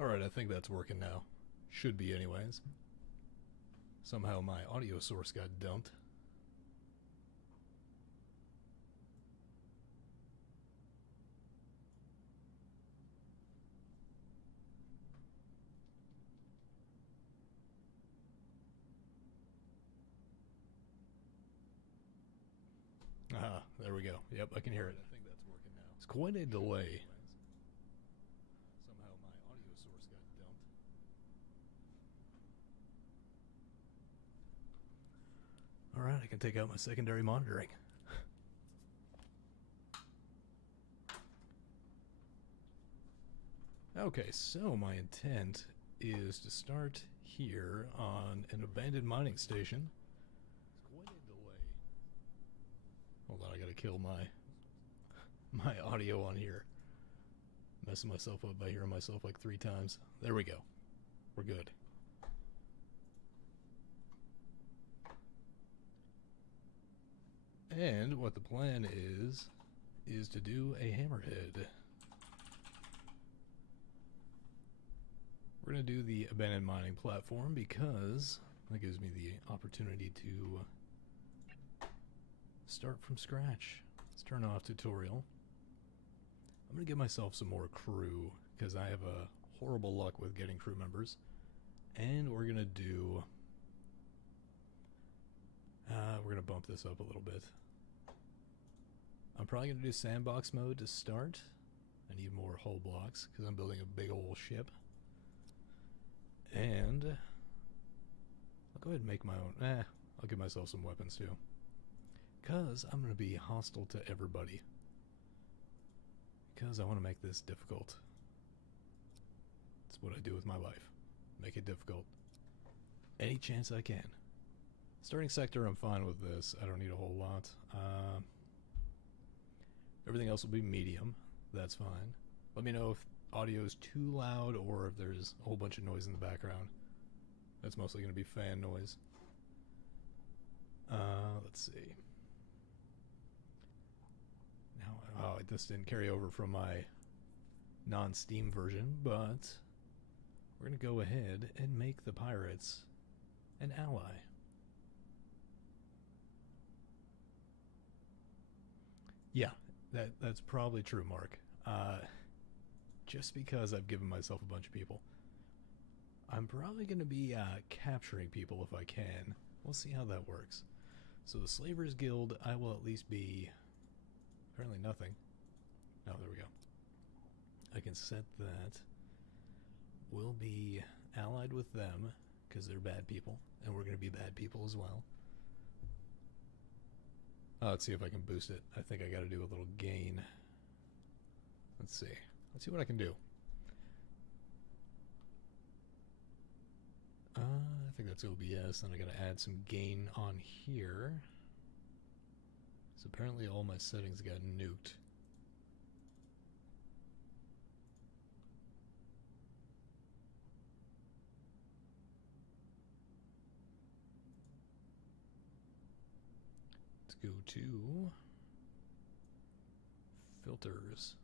Alright, I think that's working now. Should be anyways. Somehow my audio source got dumped. Ah, there we go. Yep, I can hear it. I think that's working now. It's quite a delay. Somehow my audio source got dumped. Alright, I can take out my secondary monitoring. Okay, so my intent is to start here on an abandoned mining station. It's quite a delay. Hold on, I gotta kill my audio on here. Messing myself up by hearing myself like 3 times. There we go. We're good. And what the plan is to do a hammerhead. We're going to do the abandoned mining platform because that gives me the opportunity to start from scratch. Let's turn off tutorial. I'm going to give myself some more crew because I have a horrible luck with getting crew members. And we're going to do... we're going to bump this up a little bit. I'm probably going to do sandbox mode to start. I need more hull blocks because I'm building a big old ship. And I'll go ahead and make my own. I'll give myself some weapons too. Because I'm going to be hostile to everybody. Because I want to make this difficult. That's what I do with my life. Make it difficult. Any chance I can. Starting sector, I'm fine with this. I don't need a whole lot. Everything else will be medium. That's fine. Let me know if audio is too loud or if there's a whole bunch of noise in the background. That's mostly going to be fan noise. Let's see. Now, oh, this didn't carry over from my non-Steam version, but we're going to go ahead and make the pirates an ally. Yeah, that's probably true, Mark. Just because I've given myself a bunch of people. I'm probably going to be capturing people if I can. We'll see how that works. So the Slavers Guild, I will at least be... Apparently nothing. Oh, there we go. I can set that. We'll be allied with them, because they're bad people. And we're going to be bad people as well. Let's see if I can boost it. I think I got to do a little gain. Let's see. Let's see what I can do. I think that's OBS, and I gotta add some gain on here. So apparently all my settings got nuked. Let's go to filters.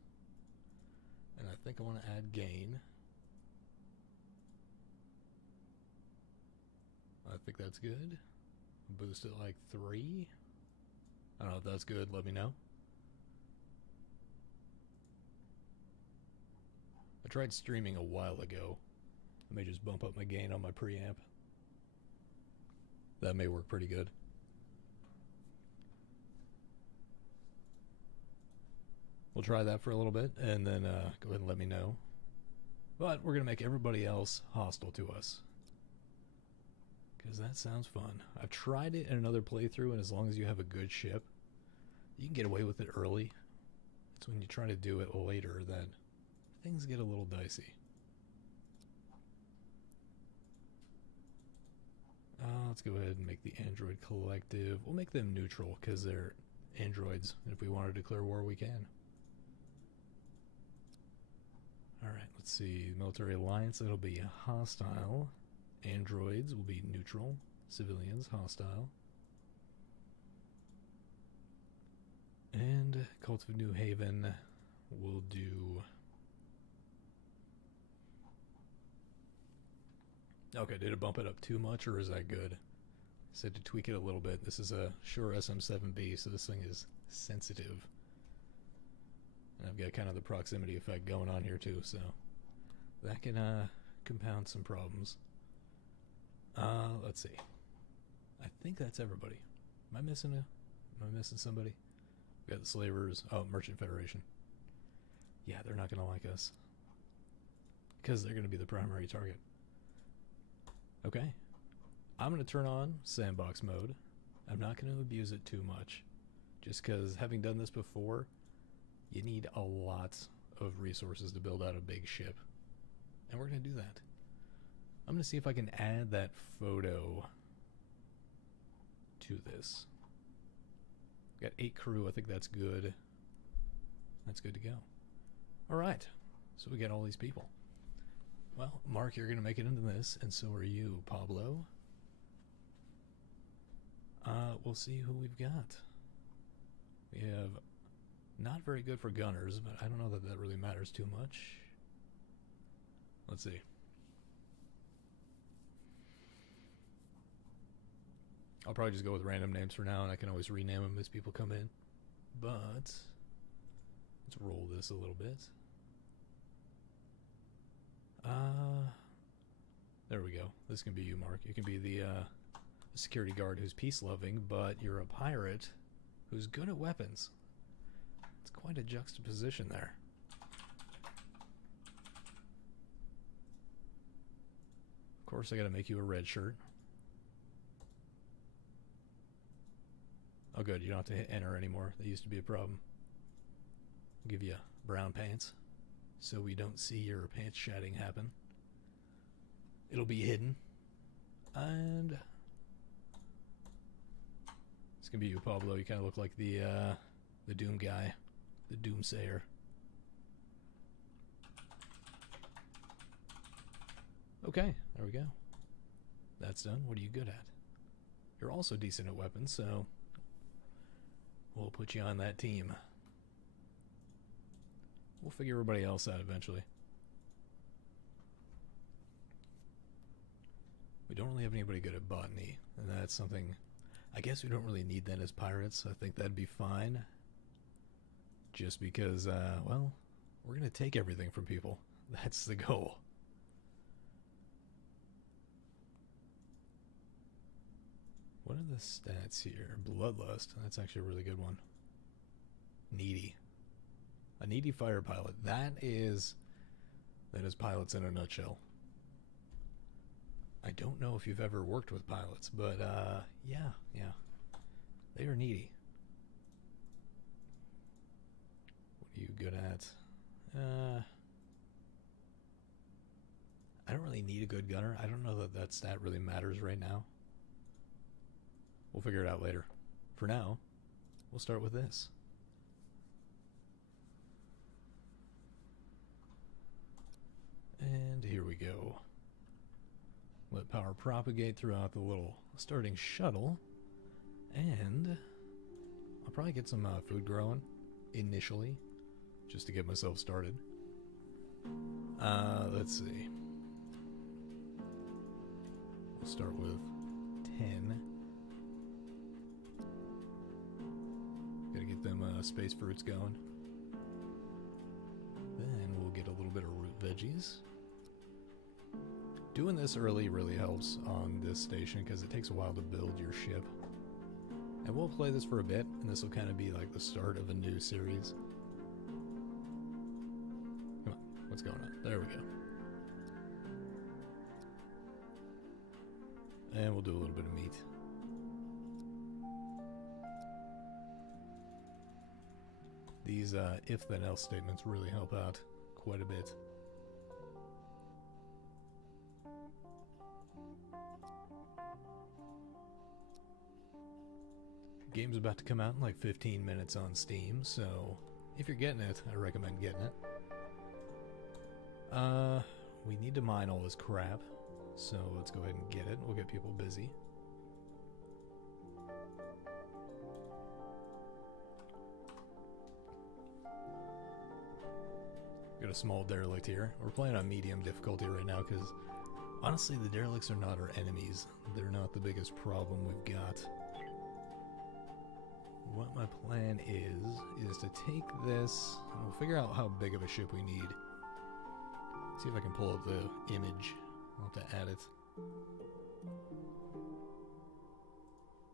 And I think I want to add gain. I think that's good. Boost it like 3. I don't know if that's good. Let me know. I tried streaming a while ago. I may just bump up my gain on my preamp. That may work pretty good. We'll try that for a little bit, and then go ahead and let me know. But we're going to make everybody else hostile to us. Because that sounds fun. I've tried it in another playthrough, and as long as you have a good ship, you can get away with it early. It's when you try to do it later that things get a little dicey. Let's go ahead and make the Android Collective. We'll make them neutral, because they're androids, and if we want to declare war, we can. Alright, let's see. Military Alliance, that'll be hostile. Androids will be neutral. Civilians, hostile. And Cult of New Haven will do Okay, did it bump it up too much, or is that good? I said to tweak it a little bit. This is a Shure SM7B, so this thing is sensitive. And I've got kind of the proximity effect going on here too, so that can compound some problems. Let's see. I think that's everybody. Am I missing somebody? We got the Slavers. Oh, Merchant Federation. Yeah, they're not gonna like us because they're gonna be the primary target. Okay, I'm gonna turn on sandbox mode. I'm not gonna abuse it too much, just because having done this before, you need a lot of resources to build out a big ship, and we're gonna do that. I'm gonna see if I can add that photo to this. Got 8 crew. I think that's good. That's good to go. All right, so we got all these people. Well, Mark, you're gonna make it into this, and so are you, Pablo. We'll see who we've got. We have not very good for gunners, but I don't know that that really matters too much. Let's see. I'll probably just go with random names for now, and I can always rename them as people come in. But let's roll this a little bit. There we go. This can be you, Mark. You can be the security guard who's peace-loving, but you're a pirate who's good at weapons. It's quite a juxtaposition there. Of course, I gotta make you a red shirt. Oh good, you don't have to hit enter anymore. That used to be a problem. I'll give you brown pants so we don't see your pants shedding happen. It'll be hidden. And it's gonna be you, Pablo. You kind of look like the Doom guy, the Doomsayer. Okay, there we go. That's done. What are you good at? You're also decent at weapons, so we'll put you on that team. We'll figure everybody else out eventually. We don't really have anybody good at botany, and that's something. I guess we don't really need that as pirates. I think that'd be fine. Just because, well, we're going to take everything from people. That's the goal. What are the stats here? Bloodlust. That's actually a really good one. Needy. A needy fire pilot. That is pilots in a nutshell. I don't know if you've ever worked with pilots, but yeah. They are needy. What are you good at? I don't really need a good gunner. I don't know that that stat really matters right now. We'll figure it out later. For now, we'll start with this. And here we go. Let power propagate throughout the little starting shuttle. And I'll probably get some food growing initially, just to get myself started. Let's see. We'll start with 10. Gotta get them space fruits going. Then we'll get a little bit of root veggies. Doing this early really helps on this station because it takes a while to build your ship. And we'll play this for a bit, and this will kind of be like the start of a new series. Come on, what's going on? There we go. And we'll do a little bit of meat. These if-then-else statements really help out quite a bit. Game's about to come out in like 15 minutes on Steam, so if you're getting it, I recommend getting it. We need to mine all this crap, so let's go ahead and get it. We'll get people busy. Got a small derelict here. We're playing on medium difficulty right now because Honestly, the derelicts are not our enemies. They're not the biggest problem we've got. What my plan is to take this, and we'll figure out how big of a ship we need. See if I can pull up the image. I'll have to add it.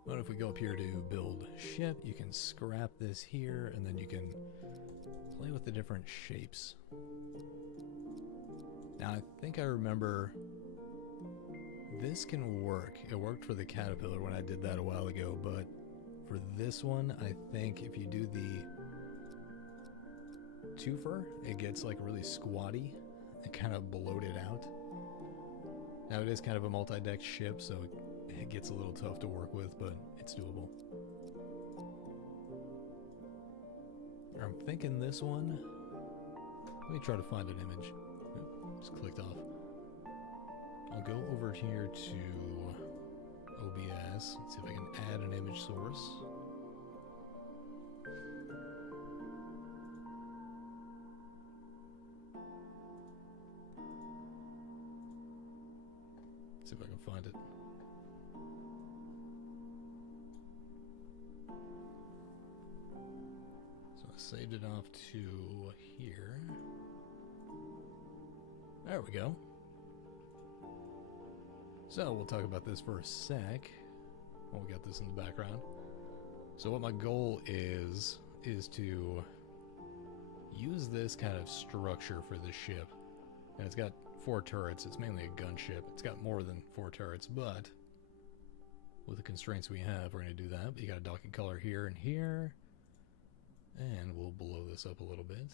But if we go up here to build ship, you can scrap this here, and then you can play with the different shapes. Now, I think I remember this can work. It worked for the caterpillar when I did that a while ago, but for this one, I think if you do the twofer, it gets like really squatty and kind of bloated out. Now, it is kind of a multi-deck ship, so it gets a little tough to work with, but it's doable. I'm thinking this one. Let me try to find an image. Oop, just clicked off. I'll go over here to OBS. Let's see if I can add an image source. See if I can find it. So I saved it off to here. There we go. So we'll talk about this for a sec while we got this in the background. So what my goal is to use this kind of structure for the ship. And it's got 4 turrets. It's mainly a gunship. It's got more than 4 turrets, but with the constraints we have, we're going to do that. But you got a docking color here and here. And we'll blow this up a little bit.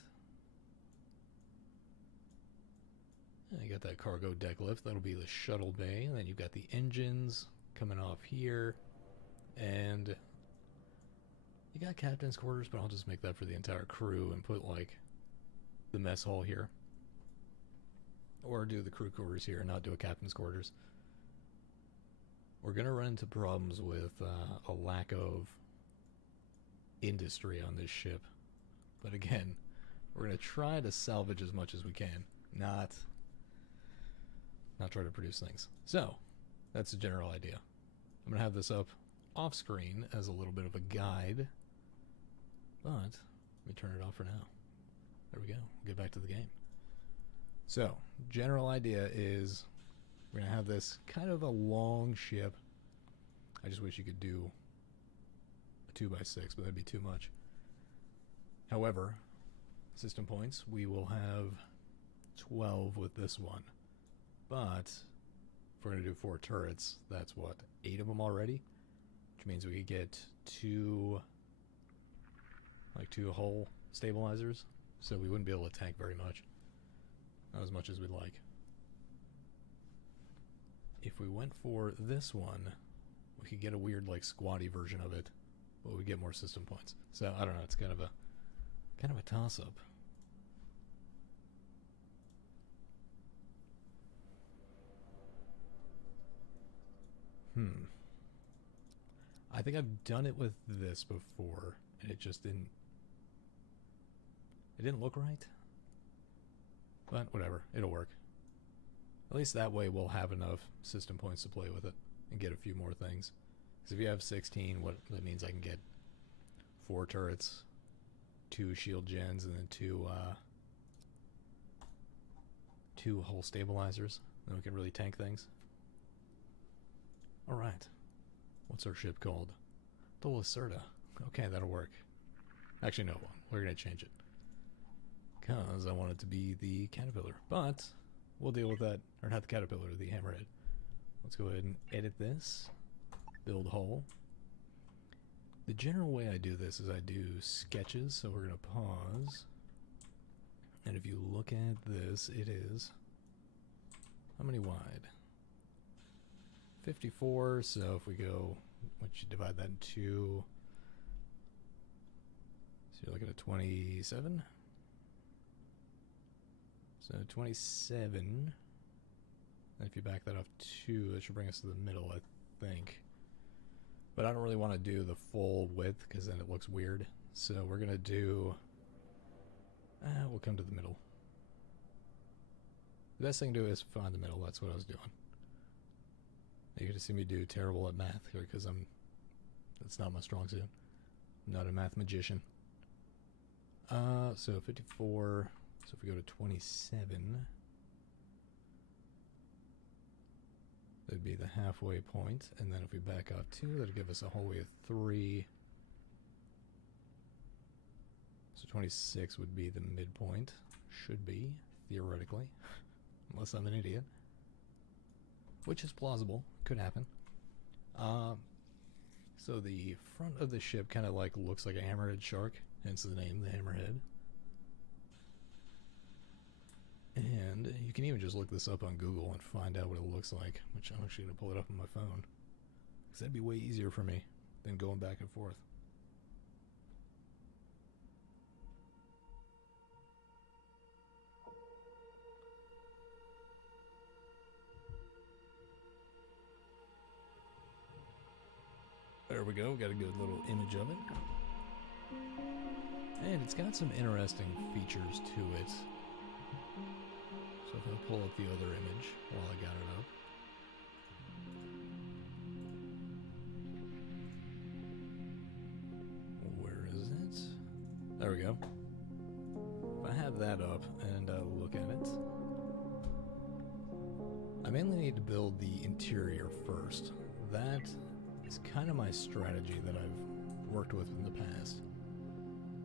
And you got that cargo deck lift. That'll be the shuttle bay. And then you've got the engines coming off here. And you got captain's quarters, but I'll just make that for the entire crew and put like the mess hall here. Or do the crew quarters here and not do a captain's quarters. We're going to run into problems with a lack of industry on this ship. But again, we're going to try to salvage as much as we can. Not try to produce things. So, that's the general idea. I'm going to have this up off screen as a little bit of a guide. But, let me turn it off for now. There we go. We'll get back to the game. So, general idea is we're going to have this kind of a long ship. I just wish you could do a 2x6, but that'd be too much. However, system points, we will have 12 with this one. But if we're going to do 4 turrets, that's what, 8 of them already? Which means we could get 2 hull stabilizers. So we wouldn't be able to tank very much. Not as much as we'd like. If we went for this one, we could get a weird like squatty version of it, but we get more system points. So I don't know, it's kind of a toss-up. I think I've done it with this before, and it just didn't look right. But whatever, it'll work. At least that way we'll have enough system points to play with it and get a few more things. Because if you have 16, what that means I can get 4 turrets, 2 shield gens, and then 2 hull stabilizers. Then we can really tank things. Alright. What's our ship called? The Lacerda. Okay, that'll work. Actually, no, we're going to change it. Because I want it to be the caterpillar. But we'll deal with that. Or not the caterpillar, the hammerhead. Let's go ahead and edit this. Build hull. The general way I do this is I do sketches. So we're going to pause. And if you look at this, it is... how many wide? 54. So if we go... once you divide that in 2... so you're looking at 27. So 27, and if you back that off 2, that should bring us to the middle, I think. But I don't really want to do the full width, because then it looks weird. So we're going to do... we'll come to the middle. The best thing to do is find the middle, that's what I was doing. You're gonna see me do terrible at math here because that's not my strong suit. I'm not a math magician. So 54. So if we go to 27, that'd be the halfway point, and then if we back out 2, that'd give us a whole way of 3. So 26 would be the midpoint. Should be, theoretically. Unless I'm an idiot. Which is plausible. Could happen. So the front of the ship kind of like looks like a hammerhead shark. Hence the name, the Hammerhead. And you can even just look this up on Google and find out what it looks like. Which I'm actually going to pull it up on my phone. Because that'd be way easier for me than going back and forth. There we go, got a good little image of it. And it's got some interesting features to it. So if I pull up the other image while I got it up. Where is it? There we go. If I have that up and look at it, I mainly need to build the interior first. That is kind of my strategy that I've worked with in the past.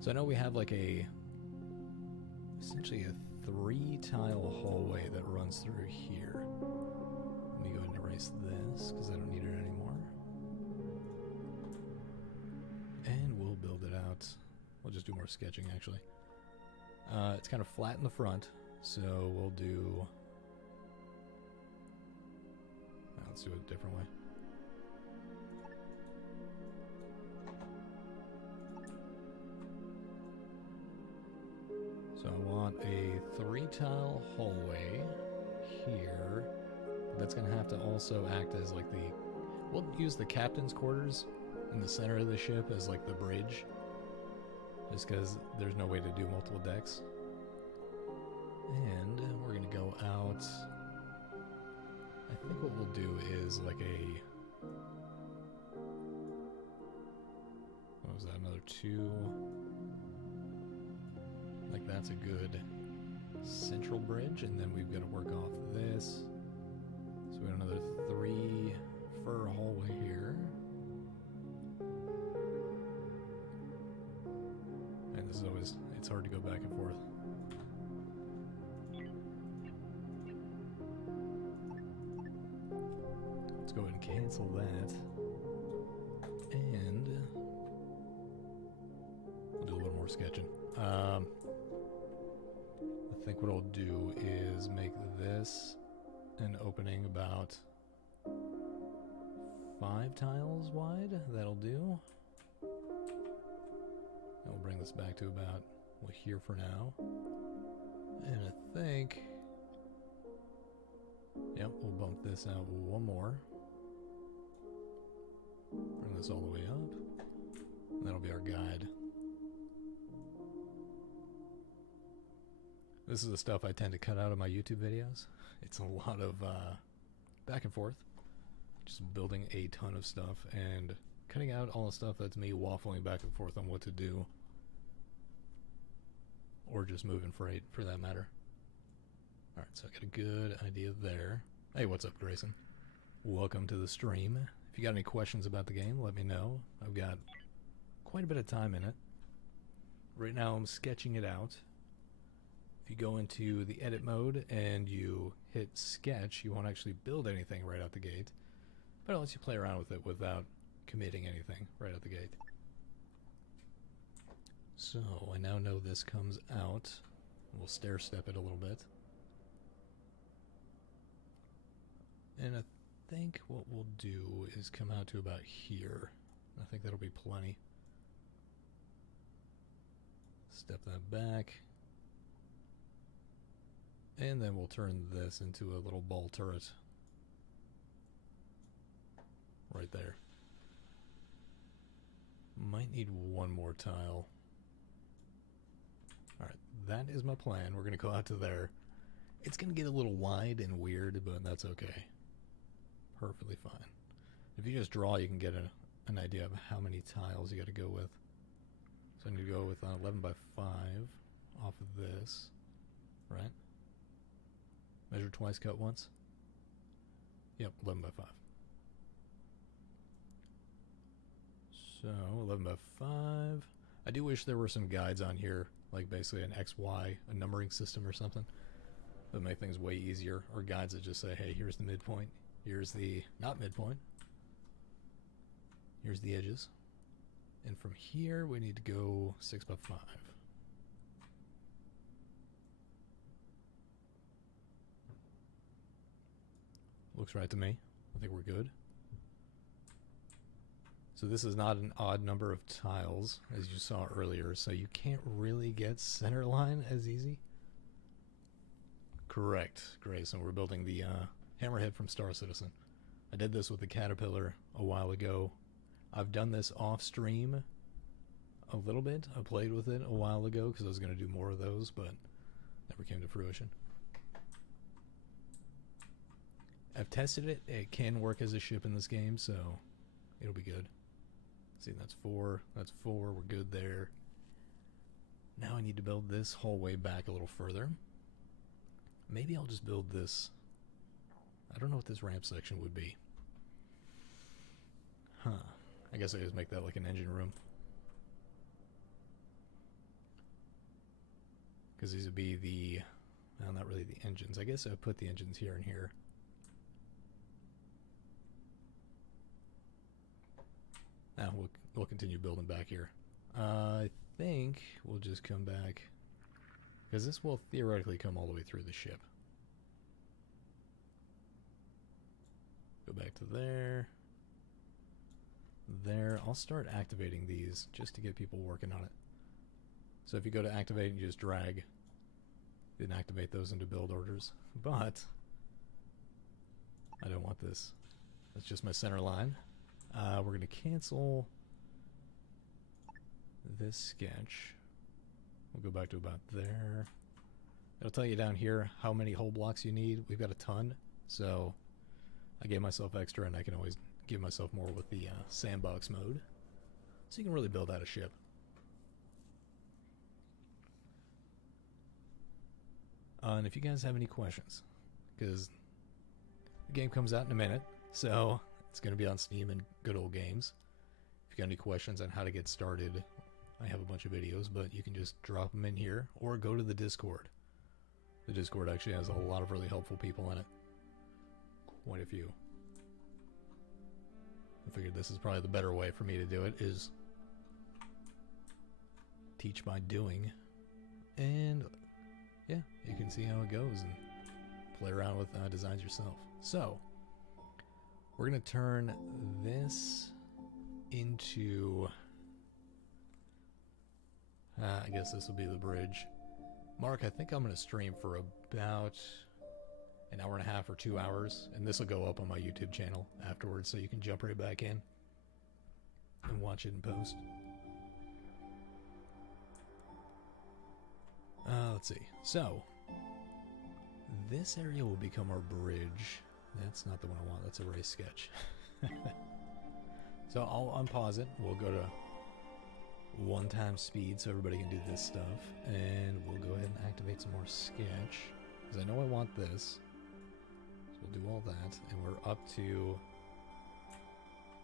So I know we have like essentially a 3-tile hallway that runs through here. Let me go ahead and erase this because I don't need it anymore. And we'll build it out. We'll just do more sketching actually. It's kind of flat in the front, so we'll do... let's do it a different way. So I want a 3-tile hallway here. That's going to have to also act as like we'll use the captain's quarters in the center of the ship as like the bridge. Just because there's no way to do multiple decks. And we're going to go out. I think what we'll do is like what was that, another 2? Like that's a good central bridge, and then we've got to work off this. So we have another 3 fur hallway here. And this is always, it's hard to go back and forth. Let's go ahead and cancel that. And we'll do a little more sketching. I think what I'll do is make this an opening about 5 tiles wide. That'll do. And we'll bring this back to about, well, here for now. And I think, yep, we'll bump this out 1 more. Bring this all the way up. And that'll be our guide. This is the stuff I tend to cut out of my YouTube videos. It's a lot of back and forth. Just building a ton of stuff and cutting out all the stuff that's me waffling back and forth on what to do. Or just moving freight, for that matter. Alright, so I got a good idea there. Hey, what's up, Grayson? Welcome to the stream. If you got any questions about the game, let me know. I've got quite a bit of time in it. Right now I'm sketching it out. If you go into the edit mode and you hit sketch, you won't actually build anything right out the gate. But it lets you play around with it without committing anything right out the gate. So I now know this comes out. We'll stair step it a little bit. And I think what we'll do is come out to about here. I think that'll be plenty. Step that back. And then we'll turn this into a little ball turret. Right there. Might need 1 more tile. Alright, that is my plan. We're going to go out to there. It's going to get a little wide and weird, but that's okay. perfectly fine. If you just draw, you can get an idea of how many tiles you got to go with. So I'm going to go with 11 by 5 off of this, right? Measure twice, cut once. Yep, 11 by 5. So 11 by 5. I do wish there were some guides on here, like basically an XY, a numbering system or something. That would make things way easier. Or guides that just say, hey, here's the midpoint. Here's the, not midpoint. Here's the edges. And from here, we need to go 6 by 5. Looks right to me. I think we're good. So this is not an odd number of tiles, as you saw earlier, so you can't really get center line as easy. Correct, Grayson. We're building the Hammerhead from Star Citizen. I did this with the Caterpillar a while ago. I've done this off stream a little bit. I played with it a while ago because I was going to do more of those, but never came to fruition. I've tested it. It can work as a ship in this game, so it'll be good. See, that's 4. That's 4. We're good there. Now I need to build this whole way back a little further. Maybe I'll just build this. I don't know what this ramp section would be. Huh. I guess I just make that like an engine room. Because these would be the... well, not really the engines. I guess I put the engines here and here. Now we'll continue building back here. I think we'll just come back, because this will theoretically come all the way through the ship. Go back to there. There. I'll start activating these just to get people working on it. So if you go to activate and you just drag, then activate those into build orders. But I don't want this. That's just my center line. We're going to cancel this sketch. We'll go back to about there. It'll tell you down here how many whole blocks you need. We've got a ton, so I gave myself extra, and I can always give myself more with the sandbox mode. So you can really build out a ship. And if you guys have any questions, because the game comes out in a minute, so it's going to be on Steam and Good Old Games. If you got any questions on how to get started, I have a bunch of videos, but you can just drop them in here or go to the Discord. The Discord actually has a lot of really helpful people in it. Quite a few. I figured this is probably the better way for me to do it, is teach by doing. And yeah, you can see how it goes and play around with designs yourself. So we're going to turn this into, I guess this will be the bridge. Mark, I think I'm going to stream for about an hour and a half or 2 hours, and this will go up on my YouTube channel afterwards, so you can jump right back in and watch it in post. Let's see. So, this area will become our bridge. That's not the one I want. That's a race sketch. So I'll unpause it. We'll go to 1x speed so everybody can do this stuff. And we'll go ahead and activate some more sketch, because I know I want this. So we'll do all that. And we're up to...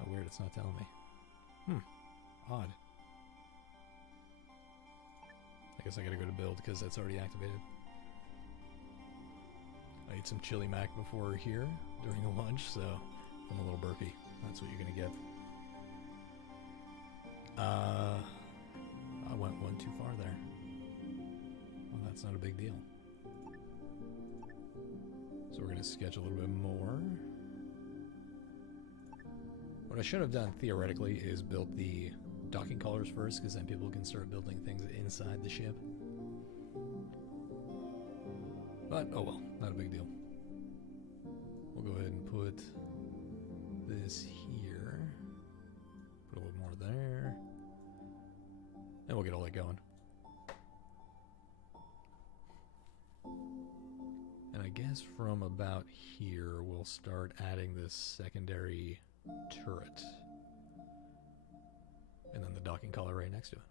oh, weird. It's not telling me. Odd. I guess I gotta go to build because that's already activated. I ate some chili mac before here during the lunch, so I'm a little burpy. That's what you're gonna get. I went one too far there. Well, that's not a big deal. So we're gonna sketch a little bit more. What I should have done theoretically is built the docking collars first, because then people can start building things inside the ship. But, oh well, not a big deal. We'll go ahead and put this here. Put a little more there. And we'll get all that going. And I guess guess from about here we'll start adding this secondary turret. And then the docking collar right next to it.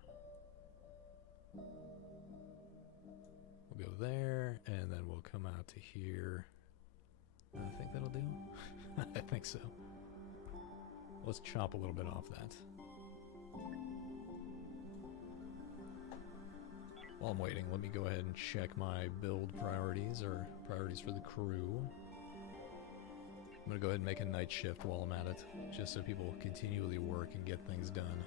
We'll go there, and then we'll come out to here. I think that'll do. I think so. Let's chop a little bit off that. While I'm waiting, let me go ahead and check my build priorities, or priorities for the crew. I'm going to go ahead and make a night shift while I'm at it, just so people continually work and get things done.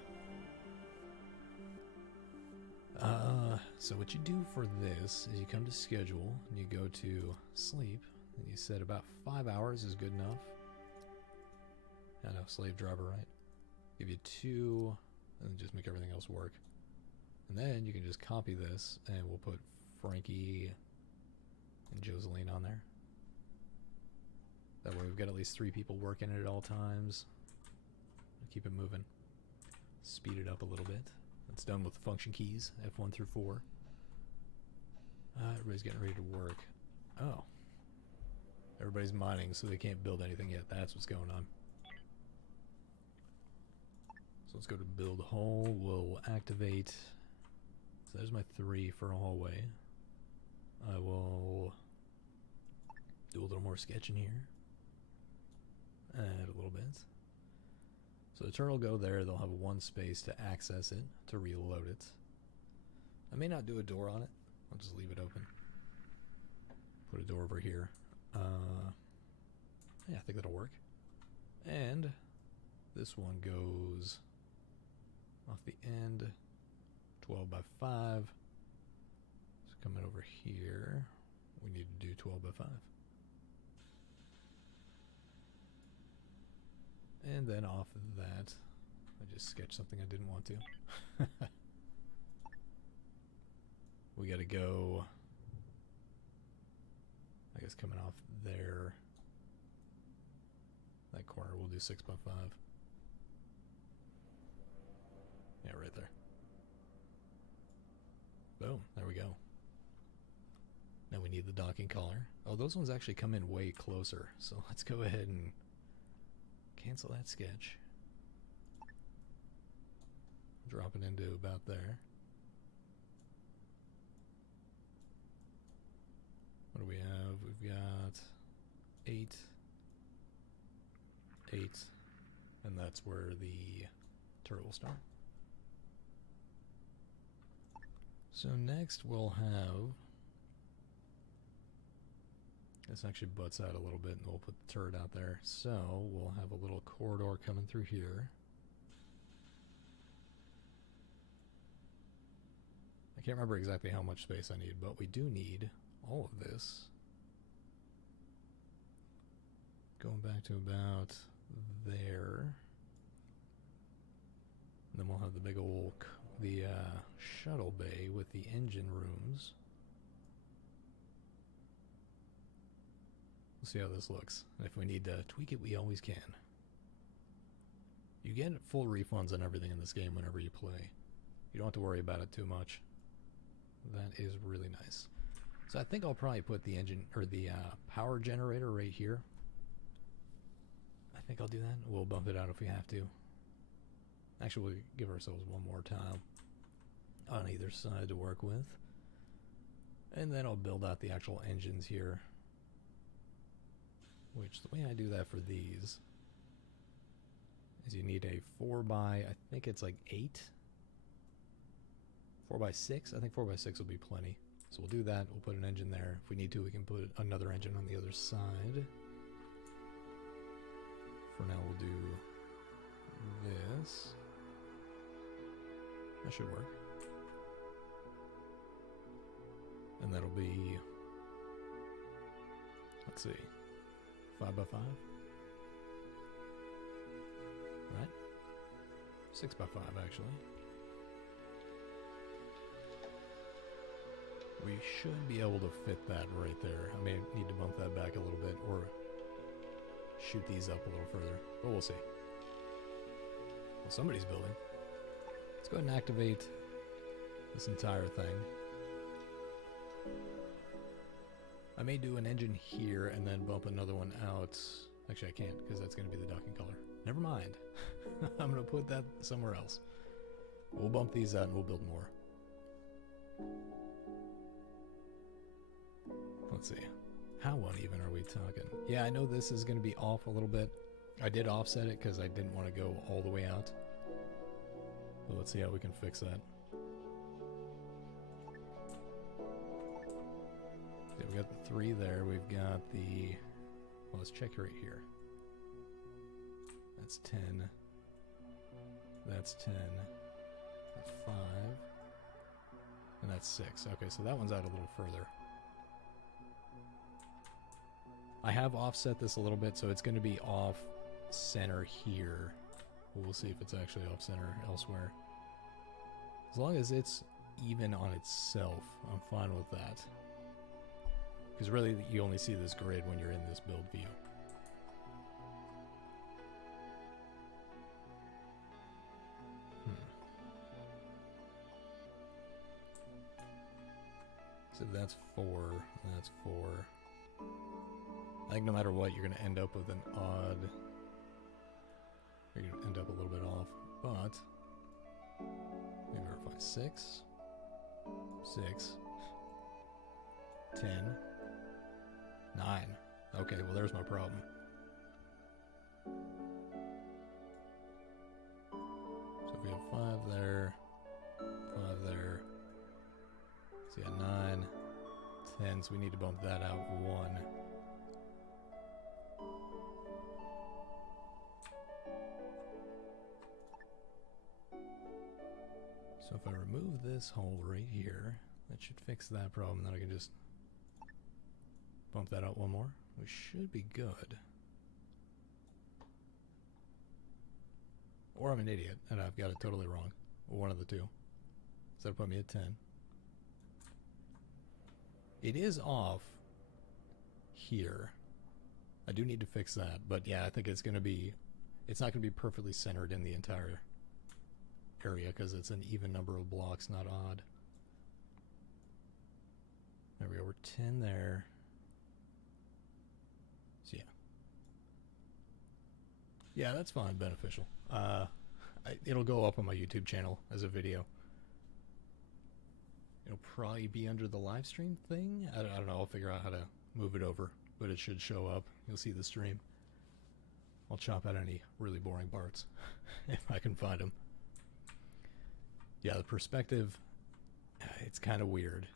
So what you do for this is you come to schedule, and you go to sleep, and you set about 5 hours is good enough. I know, slave driver, right? Give you 2, and then just make everything else work. And then you can just copy this, and we'll put Frankie and Joseline on there. That way we've got at least 3 people working it at all times. Keep it moving. Speed it up a little bit. It's done with the function keys, F1 through 4. Everybody's getting ready to work. Oh. Everybody's mining, so they can't build anything yet. That's what's going on. So let's go to build hole. We'll activate. So there's my 3 for a hallway. I will do a little more sketching here. Add a little bit. So the turret will go there. They'll have 1 space to access it, to reload it. I may not do a door on it. I'll just leave it open. Put a door over here. Yeah, I think that'll work. And this one goes off the end, 12 by 5. So coming over here, we need to do 12 by 5. And then off of that, I just sketched something I didn't want to. We gotta go, I guess coming off there, that corner, we'll do 6 by 5. Yeah, right there. Boom, there we go. Now we need the docking collar. Oh, those ones actually come in way closer, so let's go ahead and cancel that sketch. Drop it into about there. What do we have? We've got 8, 8, and that's where the turret will start. So next we'll have, this actually butts out a little bit, and we'll put the turret out there. So we'll have a little corridor coming through here. I can't remember exactly how much space I need, but we do need all of this. Going back to about there. And then we'll have the big old shuttle bay with the engine rooms. We'll see how this looks. And if we need to tweak it, we always can. You get full refunds on everything in this game whenever you play. You don't have to worry about it too much. That is really nice. So I think I'll probably put the engine, or the power generator right here. I think I'll do that. We'll bump it out if we have to. Actually, we'll give ourselves one more tile on either side to work with. And then I'll build out the actual engines here. Which, the way I do that for these is you need a 4 by, I think it's like 8. 4 by 6? I think 4 by 6 will be plenty. So we'll do that. We'll put an engine there. If we need to, we can put another engine on the other side. For now, we'll do this. That should work. And that'll be, let's see, 5 by 5? Right? 6 by 5, actually. We should be able to fit that right there. I may need to bump that back a little bit, or shoot these up a little further, but we'll see. Well, somebody's building. Let's go ahead and activate this entire thing. I may do an engine here and then bump another one out. Actually, I can't because that's going to be the docking color. Never mind. I'm going to put that somewhere else. We'll bump these out and we'll build more. Let's see. How uneven are we talking? Yeah, I know this is going to be off a little bit. I did offset it because I didn't want to go all the way out. But let's see how we can fix that. Okay, we got the 3 there. We've got the... Well, let's check right here. That's 10. That's 10. That's 5. And that's 6. Okay, so that one's out a little further. I have offset this a little bit, so it's going to be off center here. We'll see if it's actually off center elsewhere. As long as it's even on itself, I'm fine with that. Because really, you only see this grid when you're in this build view. So that's 4, that's 4. I think no matter what, you're going to end up with an odd... You're going to end up a little bit off, but... Let me verify. 6. 6. 10. 9. Okay, well there's my problem. So if we have 5 there, 5 there. So yeah, 9, 10, so we need to bump that out 1. So if I remove this hole right here, that should fix that problem. Then I can just bump that out 1 more. We should be good. Or I'm an idiot and I've got it totally wrong. One of the two. So that'll put me at 10. It is off here. I do need to fix that, but yeah, I think it's going to be... It's not going to be perfectly centered in the entire area because it's an even number of blocks, not odd. There we go, we're 10 there. So yeah. Yeah, that's fine, beneficial. It'll go up on my YouTube channel as a video. It'll probably be under the live stream thing. I don't know, I'll figure out how to move it over, but it should show up. You'll see the stream. I'll chop out any really boring parts if I can find them. Yeah, the perspective, it's kind of weird.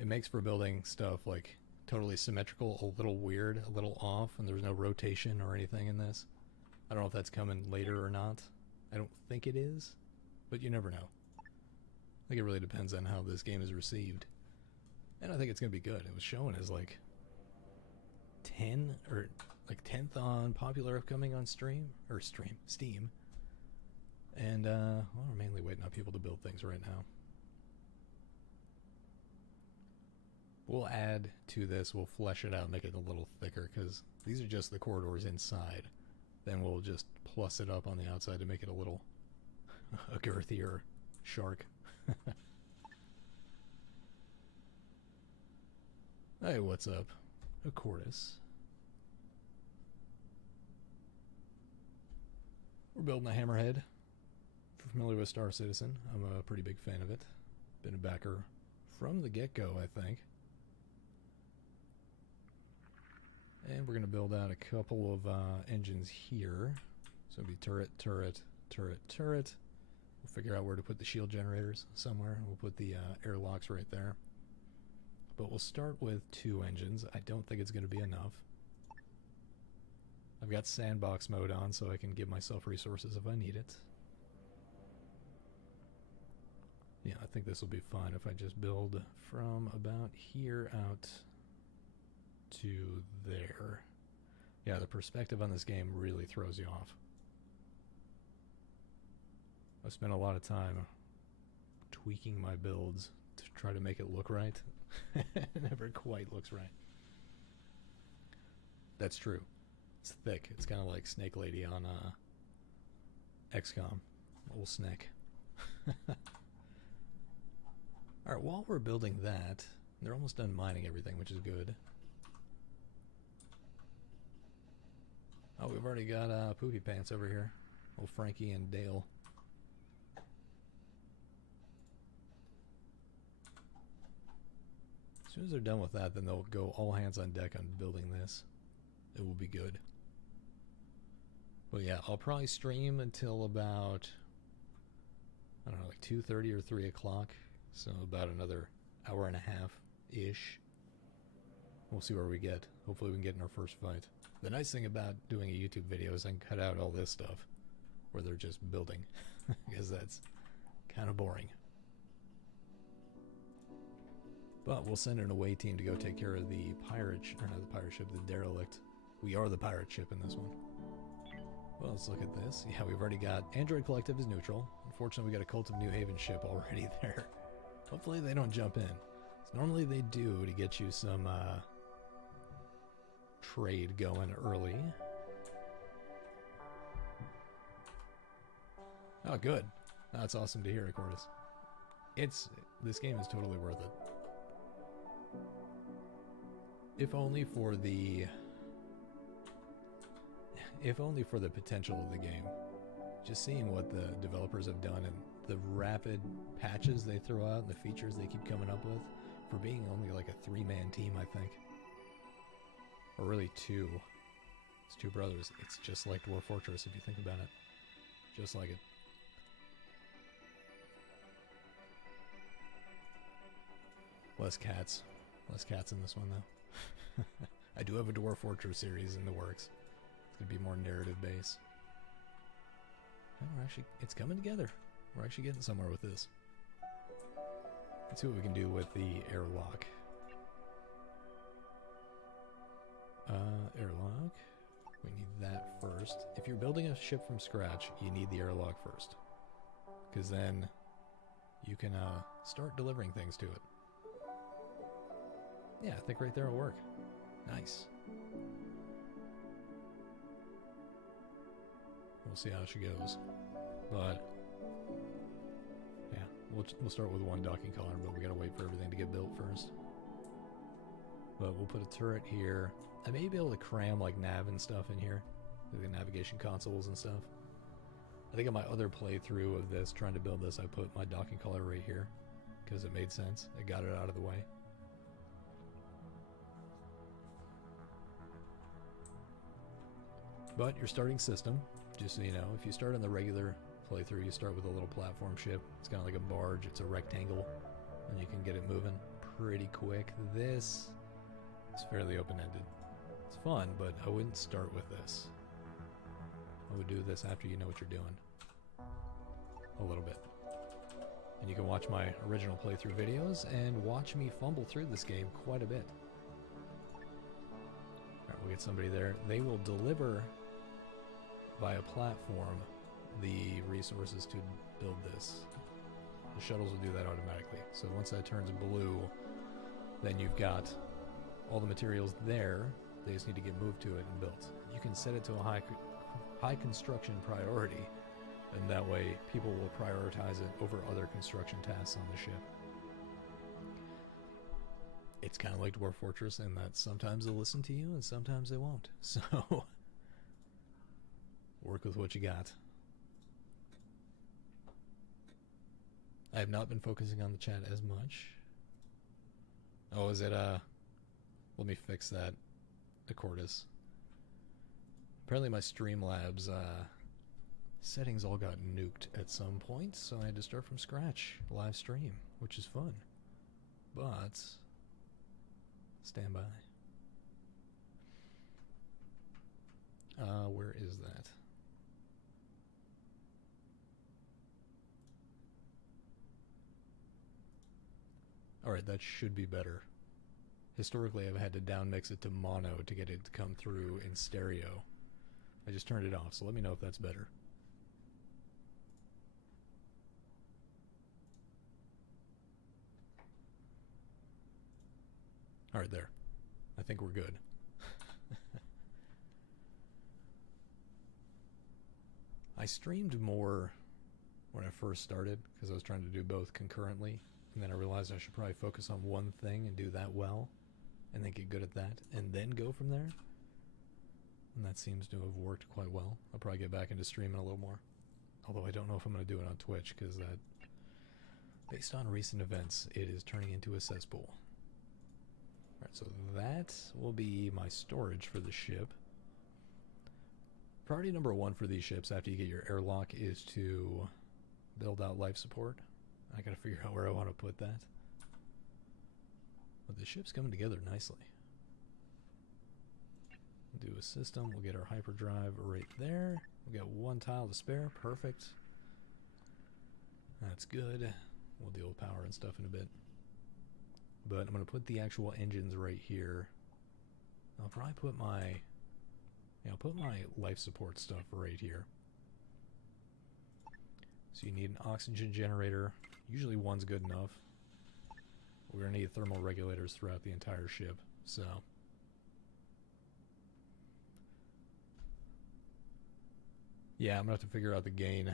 It makes for building stuff like totally symmetrical, a little weird, a little off, and there's no rotation or anything in this. I don't know if that's coming later or not. I don't think it is, but you never know. I think it really depends on how this game is received. And I think it's going to be good. It was shown as like 10 or like 10th on popular upcoming on Steam. And well, we're mainly waiting on people to build things right now. We'll add to this, we'll flesh it out, make it a little thicker, because these are just the corridors inside. Then we'll just plus it up on the outside to make it a little a girthier shark. Hey, what's up? A Cordis. We're building a Hammerhead. If you're familiar with Star Citizen, I'm a pretty big fan of it. Been a backer from the get-go, I think. And we're going to build out a couple of engines here. So it'll be turret, turret, turret, turret. We'll figure out where to put the shield generators somewhere. We'll put the airlocks right there. But we'll start with 2 engines. I don't think it's going to be enough. I've got sandbox mode on so I can give myself resources if I need it. Yeah, I think this will be fine if I just build from about here out to there. Yeah, the perspective on this game really throws you off. I spent a lot of time tweaking my builds to try to make it look right. It never quite looks right. That's true. It's thick. It's kind of like Snake Lady on XCOM. Old Snake. Alright, while we're building that, they're almost done mining everything, which is good. Oh, we've already got Poopy Pants over here. Old Frankie and Dale. As soon as they're done with that, then they'll go all hands on deck on building this. It will be good. But yeah, I'll probably stream until about, I don't know, like 2:30 or 3 o'clock. So about another hour and a half-ish. We'll see where we get. Hopefully we can get in our first fight. The nice thing about doing a YouTube video is I can cut out all this stuff where they're just building. Because that's kind of boring. But we'll send an away team to go take care of the pirate, or not the pirate ship, the derelict. We are the pirate ship in this one. Well, let's look at this. Yeah, we've already got Android Collective is neutral. Unfortunately, we got a Cult of New Haven ship already there. Hopefully they don't jump in. So normally they do to get you some trade going early. Oh, good. That's awesome to hear, Accordus. This game is totally worth it. If only for the potential of the game. Just seeing what the developers have done and the rapid patches they throw out and the features they keep coming up with for being only like a 3-man team, I think. Or really 2. It's 2 brothers. It's just like Dwarf Fortress if you think about it. Just like it. Less cats. Less cats in this one, though. I do have a Dwarf Fortress series in the works. It's going to be more narrative based. And it's coming together. We're actually getting somewhere with this. Let's see what we can do with the airlock. Airlock. We need that first. If you're building a ship from scratch, you need the airlock first. Because then you can start delivering things to it. Yeah, I think right there will work. Nice. We'll see how she goes. But yeah, we'll start with one docking collar, but we gotta wait for everything to get built first. But we'll put a turret here. I may be able to cram like nav and stuff in here, like the navigation consoles and stuff. I think on my other playthrough of this, trying to build this, I put my docking collar right here because it made sense. I got it out of the way. But your starting system, just so you know, if you start on the regular playthrough, you start with a little platform ship. It's kind of like a barge. It's a rectangle, and you can get it moving pretty quick. This is fairly open-ended. It's fun, but I wouldn't start with this. I would do this after you know what you're doing. A little bit. And you can watch my original playthrough videos and watch me fumble through this game quite a bit. Alright, we'll get somebody there. They will deliver via platform the resources to build this. The shuttles will do that automatically. So once that turns blue, then you've got all the materials there. They just need to get moved to it and built. You can set it to a high construction priority, and that way people will prioritize it over other construction tasks on the ship. It's kind of like Dwarf Fortress in that sometimes they'll listen to you and sometimes they won't. So work with what you got. I have not been focusing on the chat as much. Oh, is it let me fix that. Accordus. Apparently my Streamlabs settings all got nuked at some point, so I had to start from scratch, live stream, which is fun. But stand by. Where is that? Alright, that should be better. Historically, I've had to downmix it to mono to get it to come through in stereo. I just turned it off, so let me know if that's better. Alright, there. I think we're good. I streamed more when I first started because I was trying to do both concurrently. And then I realized I should probably focus on one thing and do that well, and then get good at that, and then go from there. And that seems to have worked quite well. I'll probably get back into streaming a little more. Although I don't know if I'm going to do it on Twitch, because that, based on recent events, it is turning into a cesspool. Alright, so that will be my storage for the ship. Priority number 1 for these ships after you get your airlock is to build out life support. I gotta figure out where I want to put that. But the ship's coming together nicely. Do a system, we'll get our hyperdrive right there. We'll get 1 tile to spare, perfect. That's good. We'll deal with power and stuff in a bit. But I'm going to put the actual engines right here. I'll probably put my... Yeah, I'll put my life support stuff right here. So you need an oxygen generator. Usually 1's good enough. We're going to need thermal regulators throughout the entire ship, so... Yeah, I'm going to have to figure out the gain.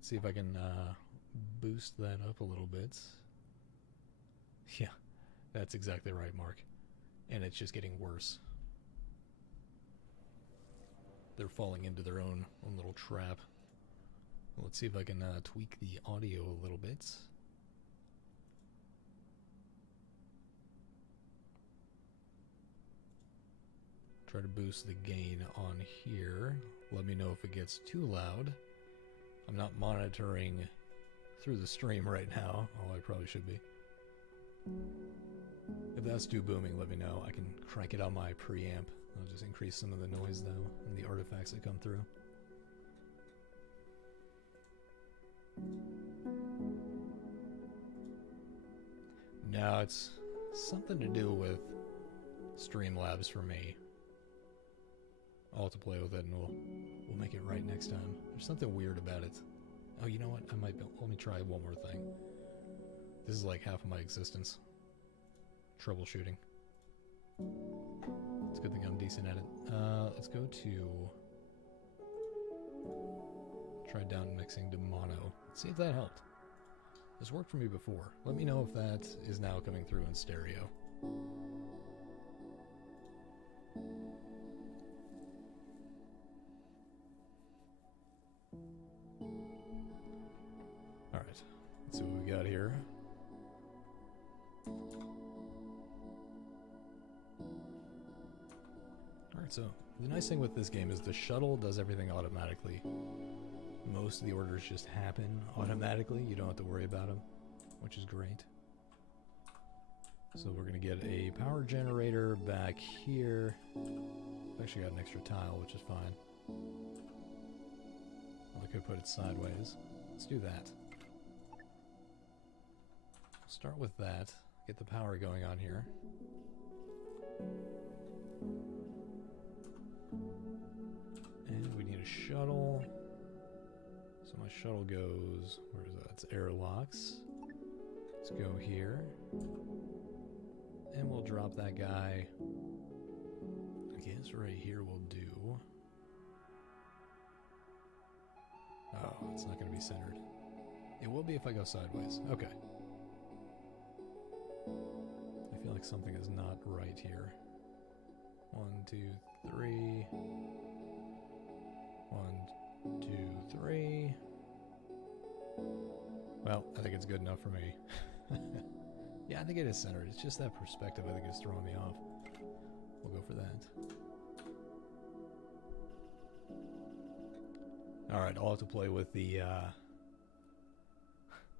See if I can boost that up a little bit. Yeah, that's exactly right, Mark. And it's just getting worse. They're falling into their own little trap. Let's see if I can tweak the audio a little bit. Try to boost the gain on here. Let me know if it gets too loud. I'm not monitoring through the stream right now, although I probably should be. If that's too booming, let me know. I can crank it on my preamp. I'll just increase some of the noise, though, and the artifacts that come through. No, it's something to do with Streamlabs for me. I'll have to play with it, and we'll make it right next time. There's something weird about it. Oh, you know what? I might let me try one more thing. This is like half of my existence. Troubleshooting. It's a good thing I'm decent at it. Let's go to... Try down mixing to mono. Let's see if that helped. This worked for me before. Let me know if that is now coming through in stereo. Alright, let's see what we got here. Alright, so the nice thing with this game is the shuttle does everything automatically. Most of the orders just happen automatically. You don't have to worry about them, which is great. So we're going to get a power generator back here. I've actually got an extra tile, which is fine. I could put it sideways. Let's do that. Start with that. Get the power going on here. And we need a shuttle. So my shuttle goes, where is that? It's airlocks. Let's go here. And we'll drop that guy. I guess right here we'll do. Oh, it's not going to be centered. It will be if I go sideways. Okay. I feel like something is not right here. 1, 2, 3. 1, 2, 3. Well, I think it's good enough for me. Yeah, I think it is centered. It's just that perspective I think is throwing me off. We'll go for that. Alright, I'll have to play with the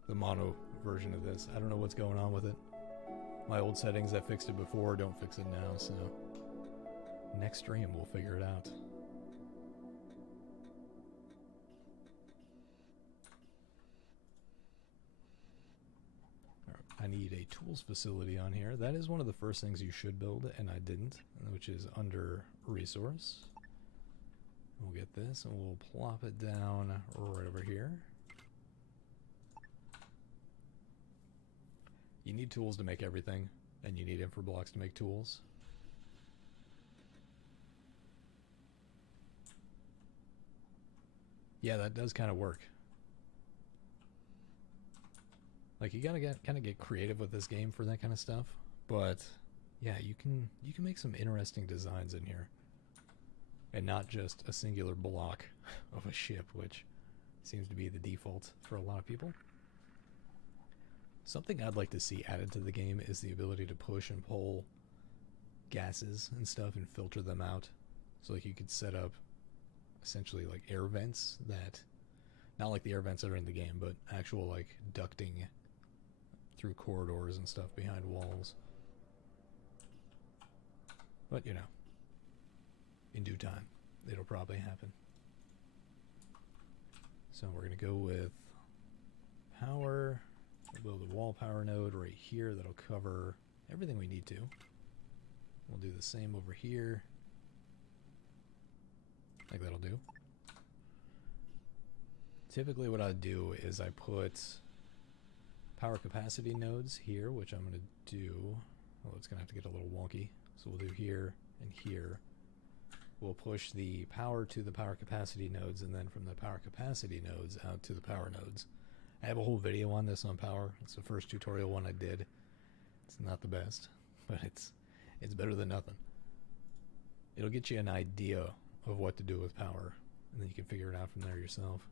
mono version of this. I don't know what's going on with it. My old settings, I fixed it before, don't fix it now, so... Next stream, we'll figure it out. I need a tools facility on here. That is one of the first things you should build, and I didn't, which is under resource. We'll get this, and we'll plop it down right over here. You need tools to make everything, and you need infra blocks to make tools. Yeah, that does kind of work. Like, you gotta kind of get creative with this game for that kind of stuff. But yeah, you can make some interesting designs in here, and not just a singular block of a ship, which seems to be the default for a lot of people. Something I'd like to see added to the game is the ability to push and pull gases and stuff and filter them out. So like you could set up essentially like air vents that, not like the air vents that are in the game, but actual like ducting through corridors and stuff behind walls. But you know, in due time, it'll probably happen. So we're going to go with power. We'll build a wall power node right here that'll cover everything we need to. We'll do the same over here. Like that'll do. Typically what I do is I put power capacity nodes here, which I'm going to do. Well, it's going to have to get a little wonky. So we'll do here and here. We'll push the power to the power capacity nodes, and then from the power capacity nodes out to the power nodes. I have a whole video on this on power. It's the first tutorial one I did. It's not the best, but it's better than nothing. It'll get you an idea of what to do with power, and then you can figure it out from there yourself.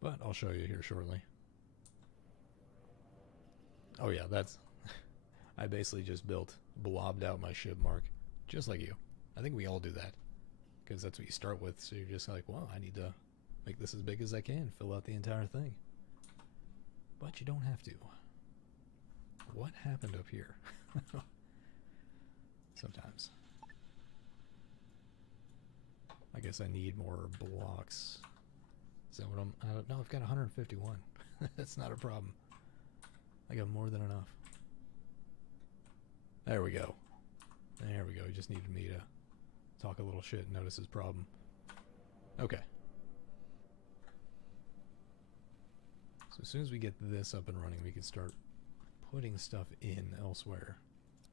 But I'll show you here shortly. Oh yeah, that's... I basically just blobbed out my ship, Mark. Just like you. I think we all do that. Because that's what you start with, so you're just like, well, I need to make this as big as I can, fill out the entire thing. But you don't have to. What happened up here? Sometimes. I guess I need more blocks. Is that what I'm... no, I've got 151. That's not a problem. I got more than enough. There we go. There we go. He just needed me to talk a little shit and notice his problem. Okay. So as soon as we get this up and running, we can start putting stuff in elsewhere.